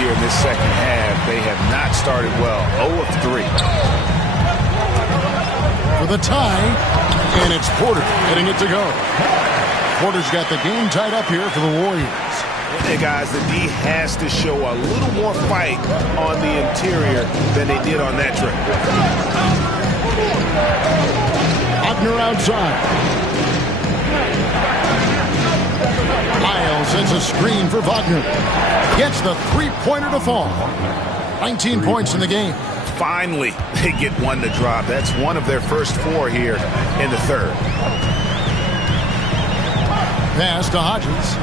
Here in this second half, they have not started well. 0 of 3. For the tie, and it's Porter getting it to go. Porter's got the game tied up here for the Warriors. Hey guys, the D has to show a little more fight on the interior than they did on that trip. Wagner outside. Lyle sends a screen for Wagner. Gets the three-pointer to fall. 19 points in the game. Finally, they get one to drop. That's one of their first 4 here in the third. Pass to Hodges.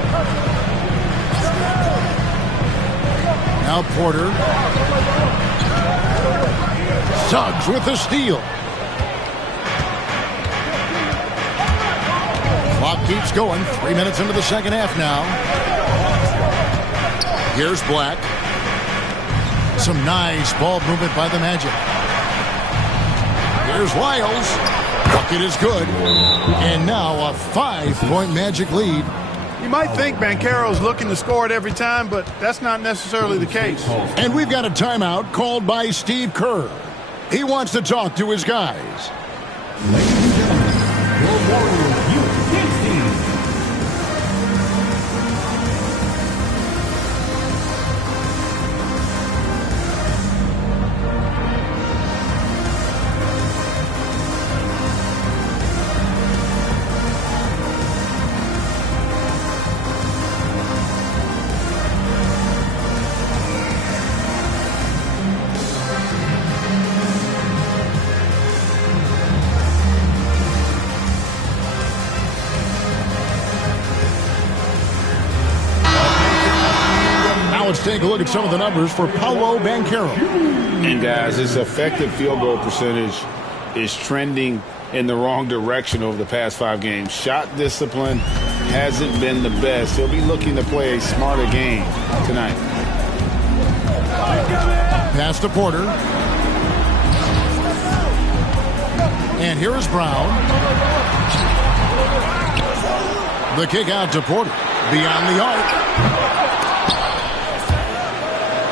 Now Porter. Suggs with the steal. Clock keeps going. 3 minutes into the second half now. Here's Black. Some nice ball movement by the Magic. Here's Lyles. Bucket is good. And now a 5-point Magic lead. You might think Banchero's looking to score it every time, but that's not necessarily the case. And we've got a timeout called by Steve Kerr. He wants to talk to his guys. Ladies and gentlemen, your Warriors Youth Team. Let's take a look at some of the numbers for Paolo Banchero. And guys, his effective field goal percentage is trending in the wrong direction over the past 5 games. Shot discipline hasn't been the best. He'll be looking to play a smarter game tonight. Pass to Porter. And here is Brown. The kick out to Porter. Beyond the arc.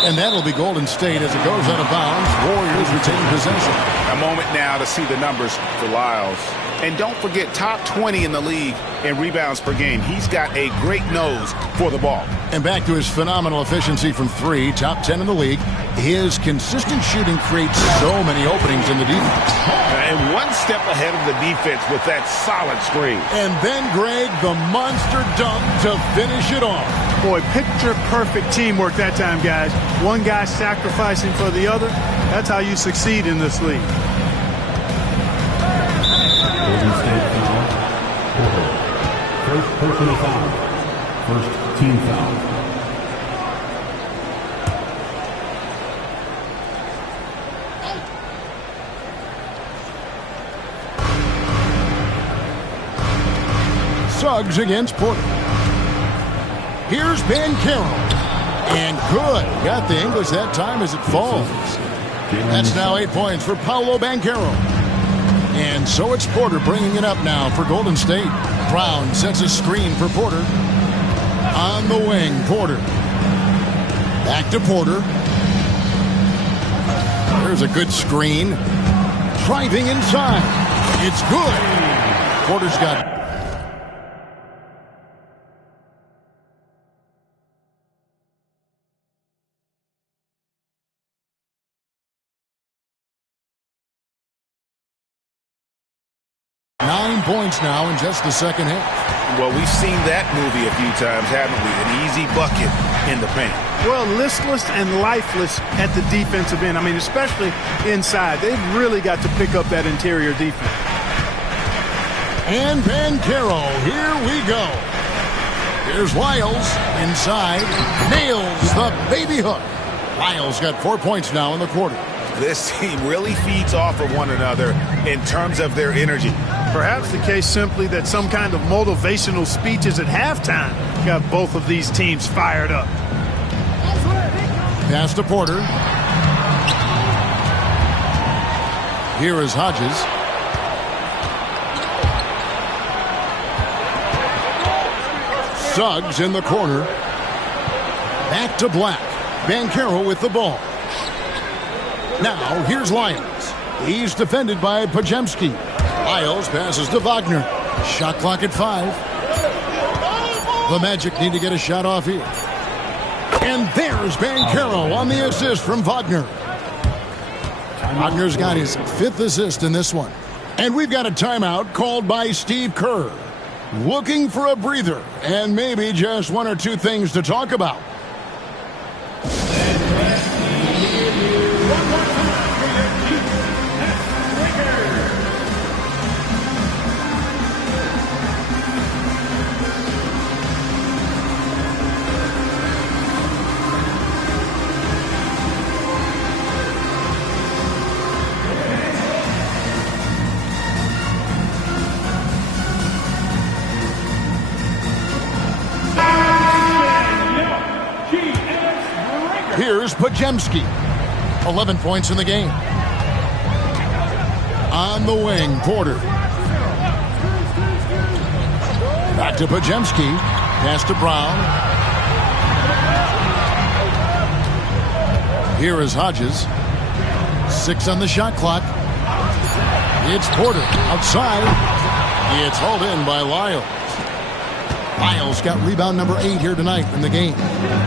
And that'll be Golden State as it goes out of bounds. Warriors retain possession. A moment now to see the numbers for Lyles. And don't forget, top 20 in the league in rebounds per game. He's got a great nose for the ball. And back to his phenomenal efficiency from 3, top 10 in the league. His consistent shooting creates so many openings in the defense. And one step ahead of the defense with that solid screen. And then, Greg, the monster dunk to finish it off. Boy, picture-perfect teamwork that time, guys. One guy sacrificing for the other. That's how you succeed in this league. Golden State foul. Porter. First personal foul. First team foul. Suggs against Porter. Here's Banchero. And good. Got the English that time as it falls. That's now 8 points for Paolo Banchero. And so it's Porter bringing it up now for Golden State. Brown sets a screen for Porter. On the wing, Porter. Back to Porter. There's a good screen. Driving inside. It's good. Porter's got 9 points now in just the second half. Well, we've seen that movie a few times, haven't we? An easy bucket in the paint. Well, listless and lifeless at the defensive end. I mean, especially inside. They've really got to pick up that interior defense. And Banchero, here we go. Here's Lyles inside, nails the baby hook. Lyles got 4 points now in the quarter. This team really feeds off of one another in terms of their energy. Perhaps the case simply that some kind of motivational speeches at halftime got both of these teams fired up. Pass to Porter. Here is Hodges. Suggs in the corner. Back to Black. Banchero with the ball. Now, here's Lyles. He's defended by Podziemski. Lyles passes to Wagner. Shot clock at 5. The Magic need to get a shot off here. And there's Banchero on the assist from Wagner. Wagner's got his 5th assist in this one. And we've got a timeout called by Steve Kerr. Looking for a breather and maybe just 1 or 2 things to talk about. Here's Podziemski. 11 points in the game. On the wing, Porter. Back to Podziemski. Pass to Brown. Here is Hodges. 6 on the shot clock. It's Porter outside. It's hauled in by Lyles. Lyles got rebound number 8 here tonight in the game.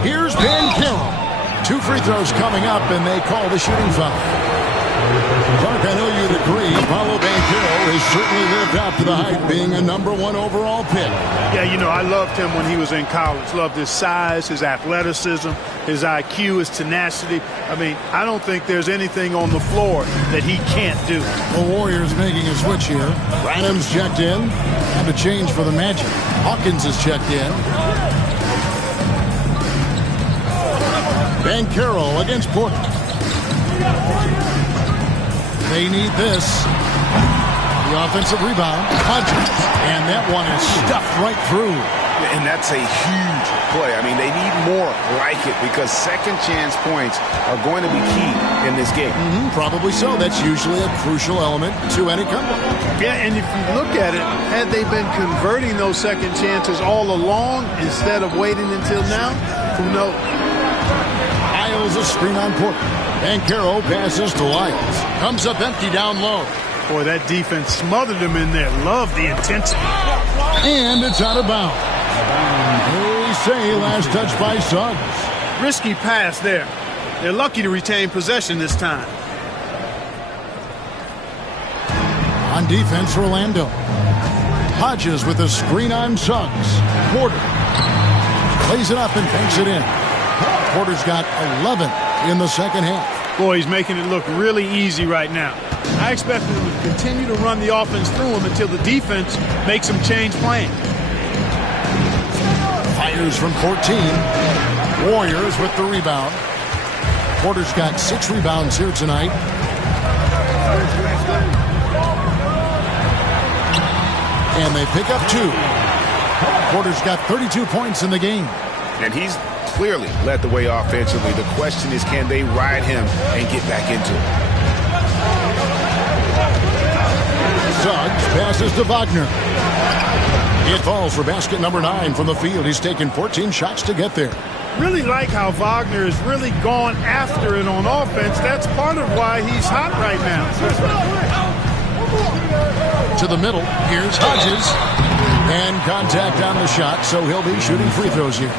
Here's Banchero. 2 free throws coming up, and they call the shooting foul. Clark, I know you'd agree. Paolo Banchero has certainly lived up to the hype, being a number 1 overall pick. Yeah, you know, I loved him when he was in college. Loved his size, his athleticism, his IQ, his tenacity. I mean, I don't think there's anything on the floor that he can't do. The Warriors making a switch here. Adams checked in. Had to change for the Magic. Hawkins is checked in. Banchero against Porter. They need this. The offensive rebound. Hodges. And that one is stuffed right through. And that's a huge play. I mean, they need more like it because second chance points are going to be key in this game. Probably so. That's usually a crucial element to any comeback. Yeah, and if you look at it, had they been converting those second chances all along instead of waiting until now, who knows? Lyles a screen on Porter. Banchero passes to Lyles. Comes up empty down low. Boy, that defense smothered him in there. Love the intensity. And it's out of bounds. They say last touch by Suggs. Risky pass there. They're lucky to retain possession this time. On defense, Orlando. Hodges with a screen on Suggs. Porter plays it up and banks it in. Porter's got 11 in the second half. Boy, he's making it look really easy right now. I expect them to continue to run the offense through him until the defense makes him change plans. Fires from 14. Warriors with the rebound. Porter's got 6 rebounds here tonight. And they pick up 2. Porter's got 32 points in the game. And he's clearly led the way offensively. The question is, can they ride him and get back into it? Suggs passes to Wagner. It falls for basket number 9 from the field. He's taken 14 shots to get there. Really like how Wagner has really gone after it on offense. That's part of why he's hot right now. To the middle. Here's Hodges. And contact on the shot, so he'll be shooting free throws here.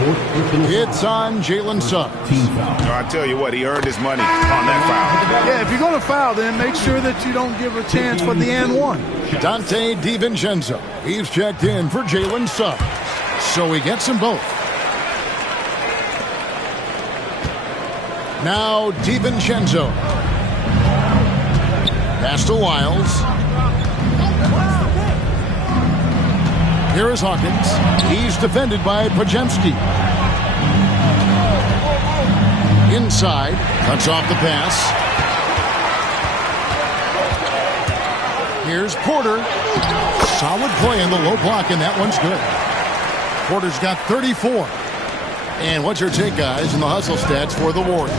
It's on Jalen Suggs. I tell you what, he earned his money on that foul. Yeah, if you're going to foul, then make sure that you don't give a chance for the and one. Dante DiVincenzo. He's checked in for Jalen Suggs. So he gets them both. Now DiVincenzo. Pass to Wiles. Here is Hawkins. He's defended by Podziemski. Inside. Cuts off the pass. Here's Porter. Solid play in the low block, and that one's good. Porter's got 34. And what's your take, guys, in the hustle stats for the Warriors?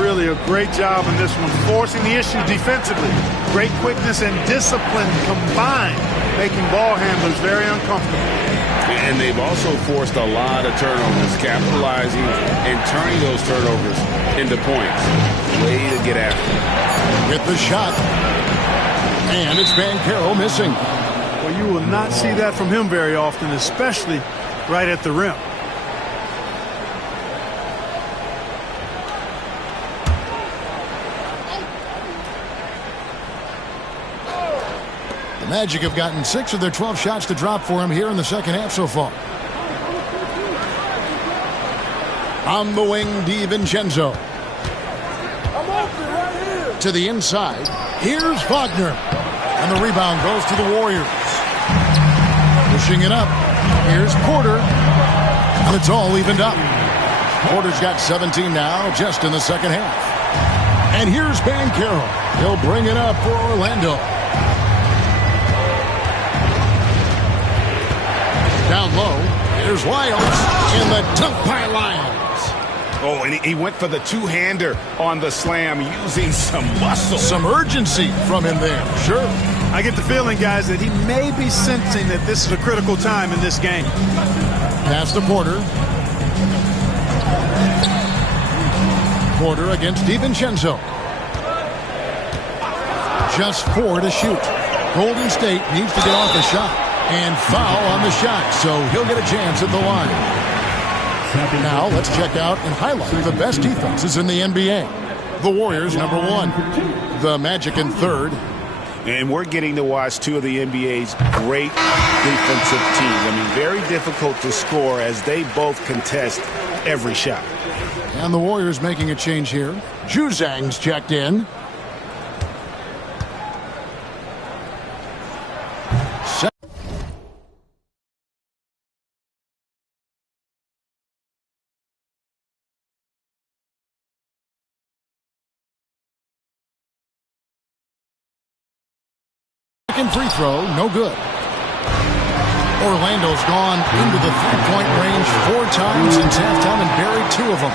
Really a great job in this one, forcing the issue defensively. Great quickness and discipline combined, making ball handlers very uncomfortable. And they've also forced a lot of turnovers, capitalizing and turning those turnovers into points. Way to get after it. With the shot. And it's Banchero missing. Well, you will not see that from him very often, especially right at the rim. The Magic have gotten 6 of their 12 shots to drop for him here in the second half so far. On the wing, DiVincenzo. To the inside. Here's Wagner. And the rebound goes to the Warriors. Pushing it up. Here's Porter. And it's all evened up. Porter's got 17 now, just in the second half. And here's Banchero. He'll bring it up for Orlando. Down low, here's Wiles in the dunk by Lyles. Oh, and he went for the two-hander on the slam, using some muscle. Some urgency from him there, sure. I get the feeling, guys, that he may be sensing that this is a critical time in this game. Pass to Porter. Porter against DiVincenzo. Just 4 to shoot. Golden State needs to get off the shot. And foul on the shot, so he'll get a chance at the line. Now let's check out and highlight the best defenses in the NBA. The Warriors, number 1. The Magic in 3rd. And we're getting to watch 2 of the NBA's great defensive teams. I mean, very difficult to score as they both contest every shot. And the Warriors making a change here. Juzang's checked in. Free throw, no good. Orlando's gone into the three-point range 4 times since halftime and buried 2 of them.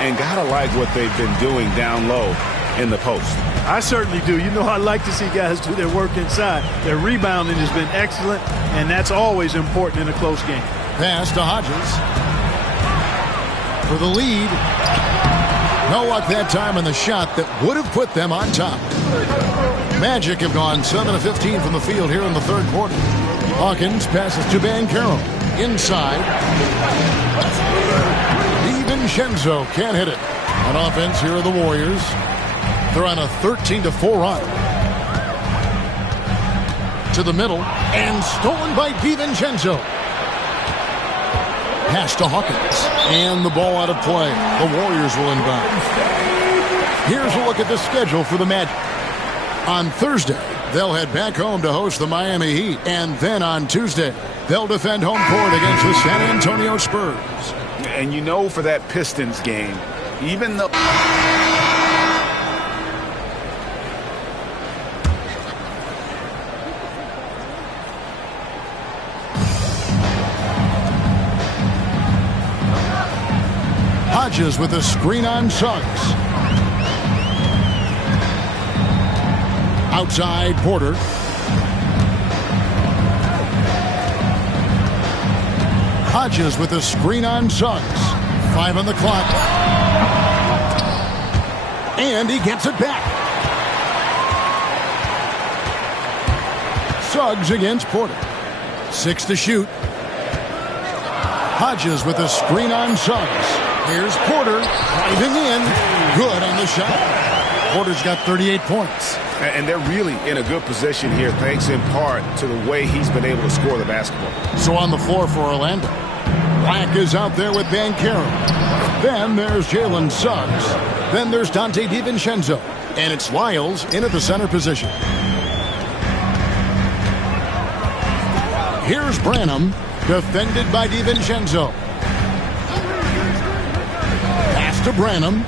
And gotta like what they've been doing down low in the post. I certainly do. You know, I like to see guys do their work inside. Their rebounding has been excellent, and that's always important in a close game. Pass to Hodges. For the lead. No luck that time on the shot that would have put them on top. Magic have gone 7 of 15 from the field here in the 3rd quarter. Hawkins passes to Banchero. Inside. DiVincenzo can't hit it. On offense, here are the Warriors. They're on a 13-4 run. To the middle. And stolen by DiVincenzo. Pass to Hawkins. And the ball out of play. The Warriors will inbound. Here's a look at the schedule for the Magic. On Thursday, they'll head back home to host the Miami Heat. And then on Tuesday, they'll defend home court against the San Antonio Spurs. And you know, for that Pistons game, even though... Hodges with a screen on Suggs. Outside, Porter. Hodges with a screen on Suggs. 5 on the clock. And he gets it back. Suggs against Porter. 6 to shoot. Hodges with a screen on Suggs. Here's Porter driving in. Good on the shot. Porter's got 38 points. And they're really in a good position here, thanks in part to the way he's been able to score the basketball. So on the floor for Orlando, Black is out there with Banchero. Then there's Jalen Suggs. Then there's Dante DiVincenzo. And it's Lyles in at the center position. Here's Branham, defended by DiVincenzo. Pass to Branham.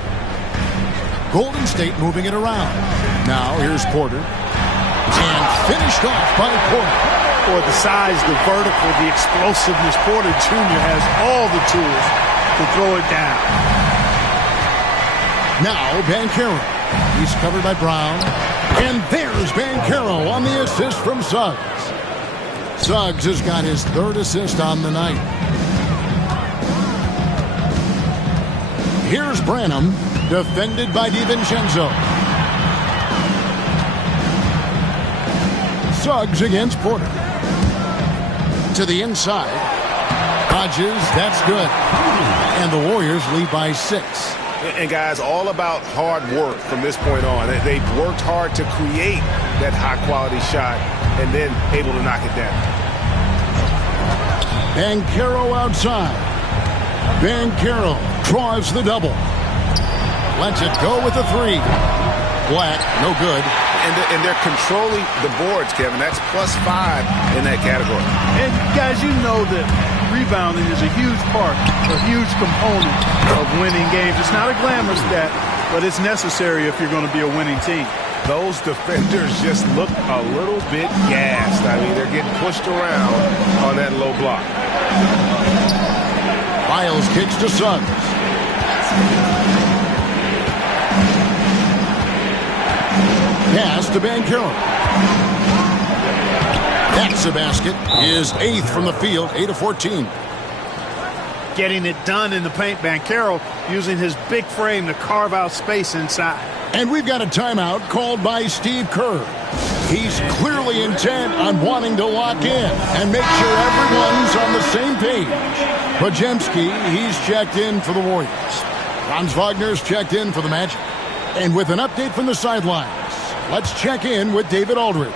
Golden State moving it around. Now here's Porter. And finished off by Porter. For the size, the vertical, the explosiveness, Porter Jr. has all the tools to throw it down. Now Banchero. He's covered by Brown. And there's Banchero on the assist from Suggs. Suggs has got his third assist on the night. Here's Branham, defended by DiVincenzo. Suggs against Porter. To the inside. Hodges, that's good. And the Warriors lead by 6. And guys, all about hard work from this point on. They've worked hard to create that high-quality shot and then able to knock it down. Banchero outside. Banchero draws the double. Lets it go with the 3. Black, no good. And they're controlling the boards, Kevin. That's +5 in that category. And guys, you know that rebounding is a huge part, a huge component of winning games. It's not a glamour stat, but it's necessary if you're going to be a winning team. Those defenders just look a little bit gassed. I mean, they're getting pushed around on that low block. Lyles kicks to Suggs. Pass to Banchero. That's a basket. His 8th from the field, 8 of 14. Getting it done in the paint, Banchero using his big frame to carve out space inside. And we've got a timeout called by Steve Kerr. He's clearly intent on wanting to lock in and make sure everyone's on the same page. Podziemski, he's checked in for the Warriors. Franz Wagner's checked in for the Magic. And with an update from the sidelines, let's check in with David Aldridge.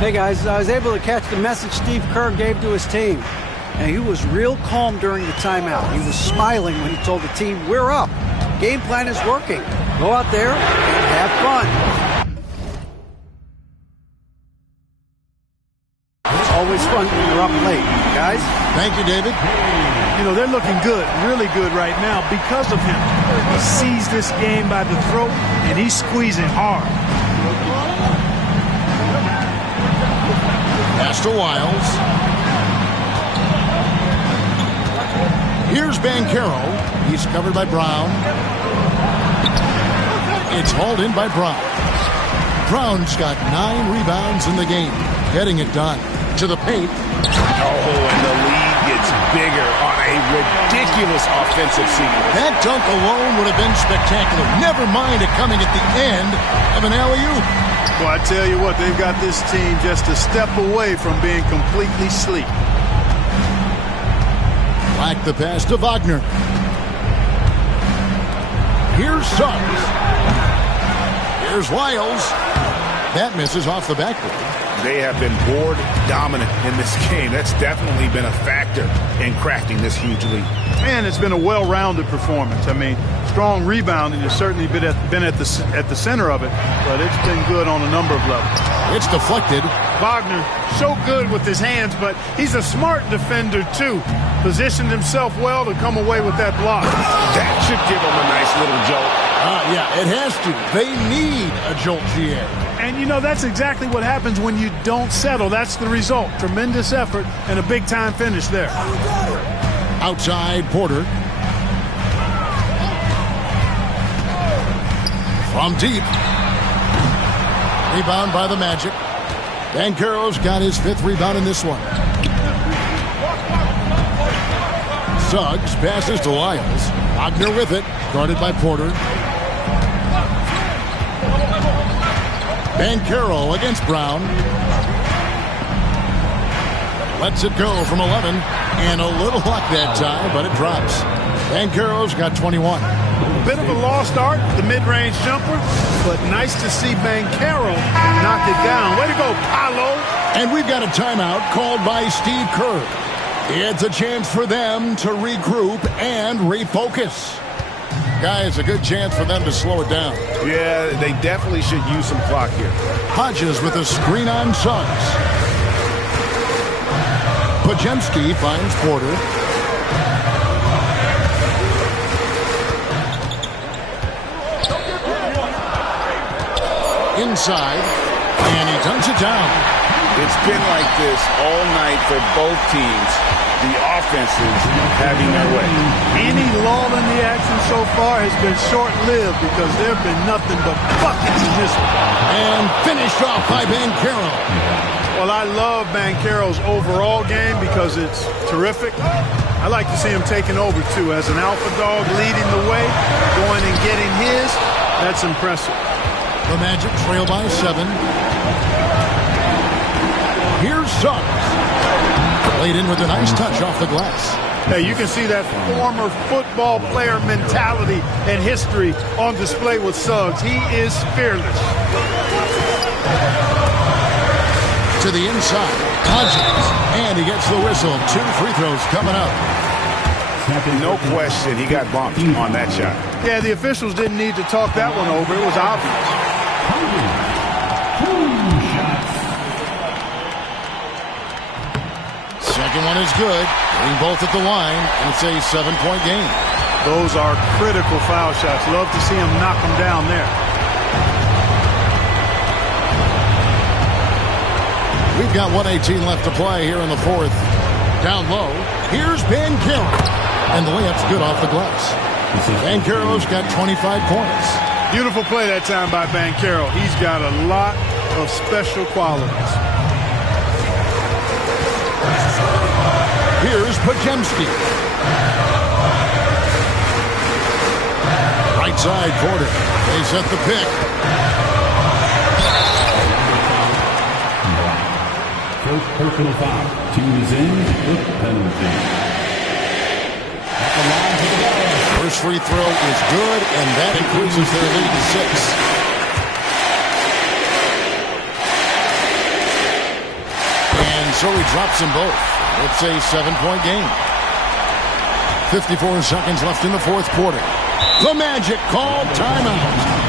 Hey guys, I was able to catch the message Steve Kerr gave to his team. And he was real calm during the timeout. He was smiling when he told the team, we're up. Game plan is working. Go out there and have fun. It's always fun when you're up late, guys. Thank you, David. You know, they're looking good, really good right now because of him. He sees this game by the throat, and he's squeezing hard. Pass to Lyles. Here's Banchero. He's covered by Brown. It's hauled in by Brown. Brown's got 9 rebounds in the game. Getting it done. To the paint. Oh, and the lead gets bigger on a ridiculous offensive sequence. That dunk alone would have been spectacular. Never mind it coming at the end of an alley-oop. Well, I tell you what, they've got this team just a step away from being completely asleep. Black the pass to Wagner. Here's Suggs. Here's Lyles. That misses off the backboard. They have been board dominant in this game. That's definitely been a factor in crafting this huge lead. And it's been a well-rounded performance. I mean, strong rebounding has certainly been at the center of it, but it's been good on a number of levels. It's deflected. Wagner, so good with his hands, but he's a smart defender, too. Positioned himself well to come away with that block. That should give him a nice little jolt. Yeah, it has to. They need a jolt, GA. And, you know, that's exactly what happens when you don't settle. That's the result. Tremendous effort and a big-time finish there. Outside, Porter. From deep. Rebound by the Magic. Banchero's got his 5th rebound in this one. Suggs passes to Lyles. Wagner with it. Guarded by Porter. Banchero against Brown. Lets it go from 11. And a little luck that time, but it drops. Banchero's got 21. Bit of a lost start, the mid-range jumper, but nice to see Banchero knock it down. Way to go, Paolo. And we've got a timeout called by Steve Kerr. It's a chance for them to regroup and refocus. Guys, a good chance for them to slow it down. Yeah, they definitely should use some clock here. Hodges with a screen on Suggs. Podziemski finds Porter. Inside, and he dunks it down. It's been like this all night for both teams. The offenses having their way. Any lull in the action so far has been short-lived because there have been nothing but buckets in this one. And finished off by Banchero. Well, I love Banchero's overall game because it's terrific. I like to see him taking over, too. As an alpha dog leading the way, going and getting his, that's impressive. The Magic trail by 7. Here's Suggs. Laid in with a nice touch off the glass. Hey, you can see that former football player mentality and history on display with Suggs. He is fearless. To the inside, Hodges, and he gets the whistle. 2 free throws coming up. No question, he got bumped on that shot. Yeah, the officials didn't need to talk that one over. It was obvious. Second one is good. Getting both at the line, and it's a 7-point game. Those are critical foul shots. Love to see him knock them down there. We've got 1:18 left to play here in the fourth. Down low, here's Banchero. And the layup's good off the glass. Banchero's got 25 points. Beautiful play that time by Banchero. He's got a lot of special qualities. Here's Podziemski. Right side, Porter. They set the pick. First personal foul. 2 is in with penalty. At the line for the ball. First free throw is good, and that increases their lead to 6. And so he drops them both. It's a 7-point game. 54 seconds left in the fourth quarter. The Magic called timeout.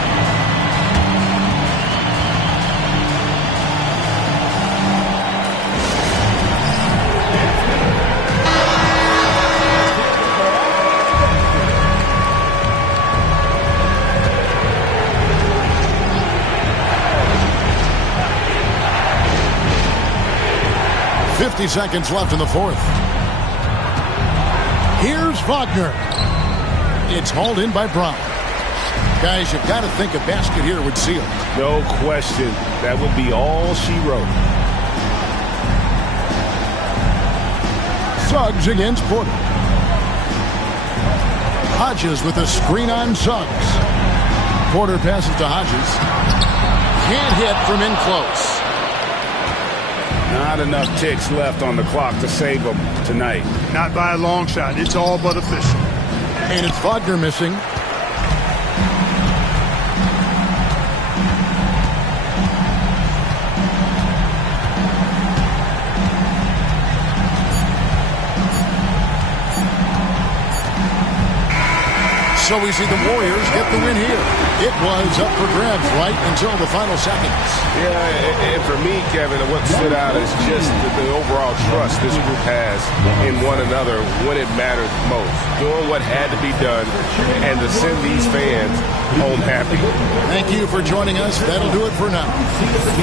Seconds left in the fourth. Here's Wagner. It's hauled in by Brown. Guys, you've got to think a basket here would seal. No question. That would be all she wrote. Suggs against Porter. Hodges with a screen on Suggs. Porter passes to Hodges. Can't hit from in close. Not enough ticks left on the clock to save them tonight. Not by a long shot. It's all but official. And it's Wagner missing. So we see the Warriors get the win here. It was up for grabs right until the final seconds. Yeah, and for me, Kevin, what stood out is just the overall trust this group has in one another when it matters most. Doing what had to be done and to send these fans home happy. Thank you for joining us. That'll do it for now.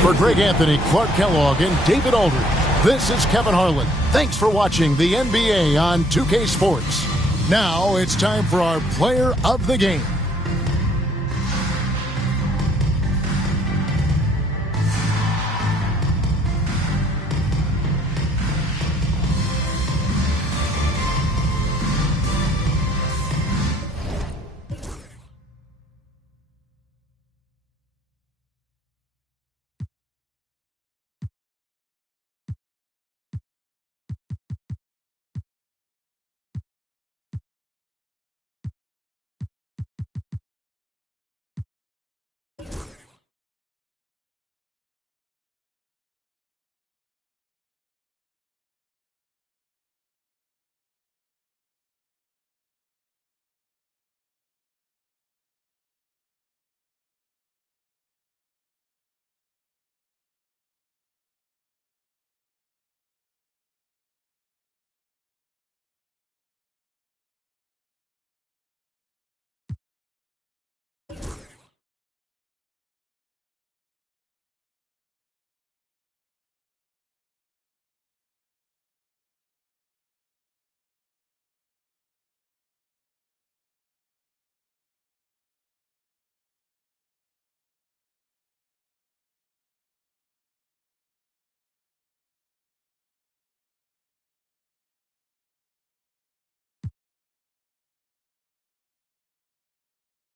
For Greg Anthony, Clark Kellogg, and David Aldridge, this is Kevin Harlan. Thanks for watching the NBA on 2K Sports. Now it's time for our player of the game.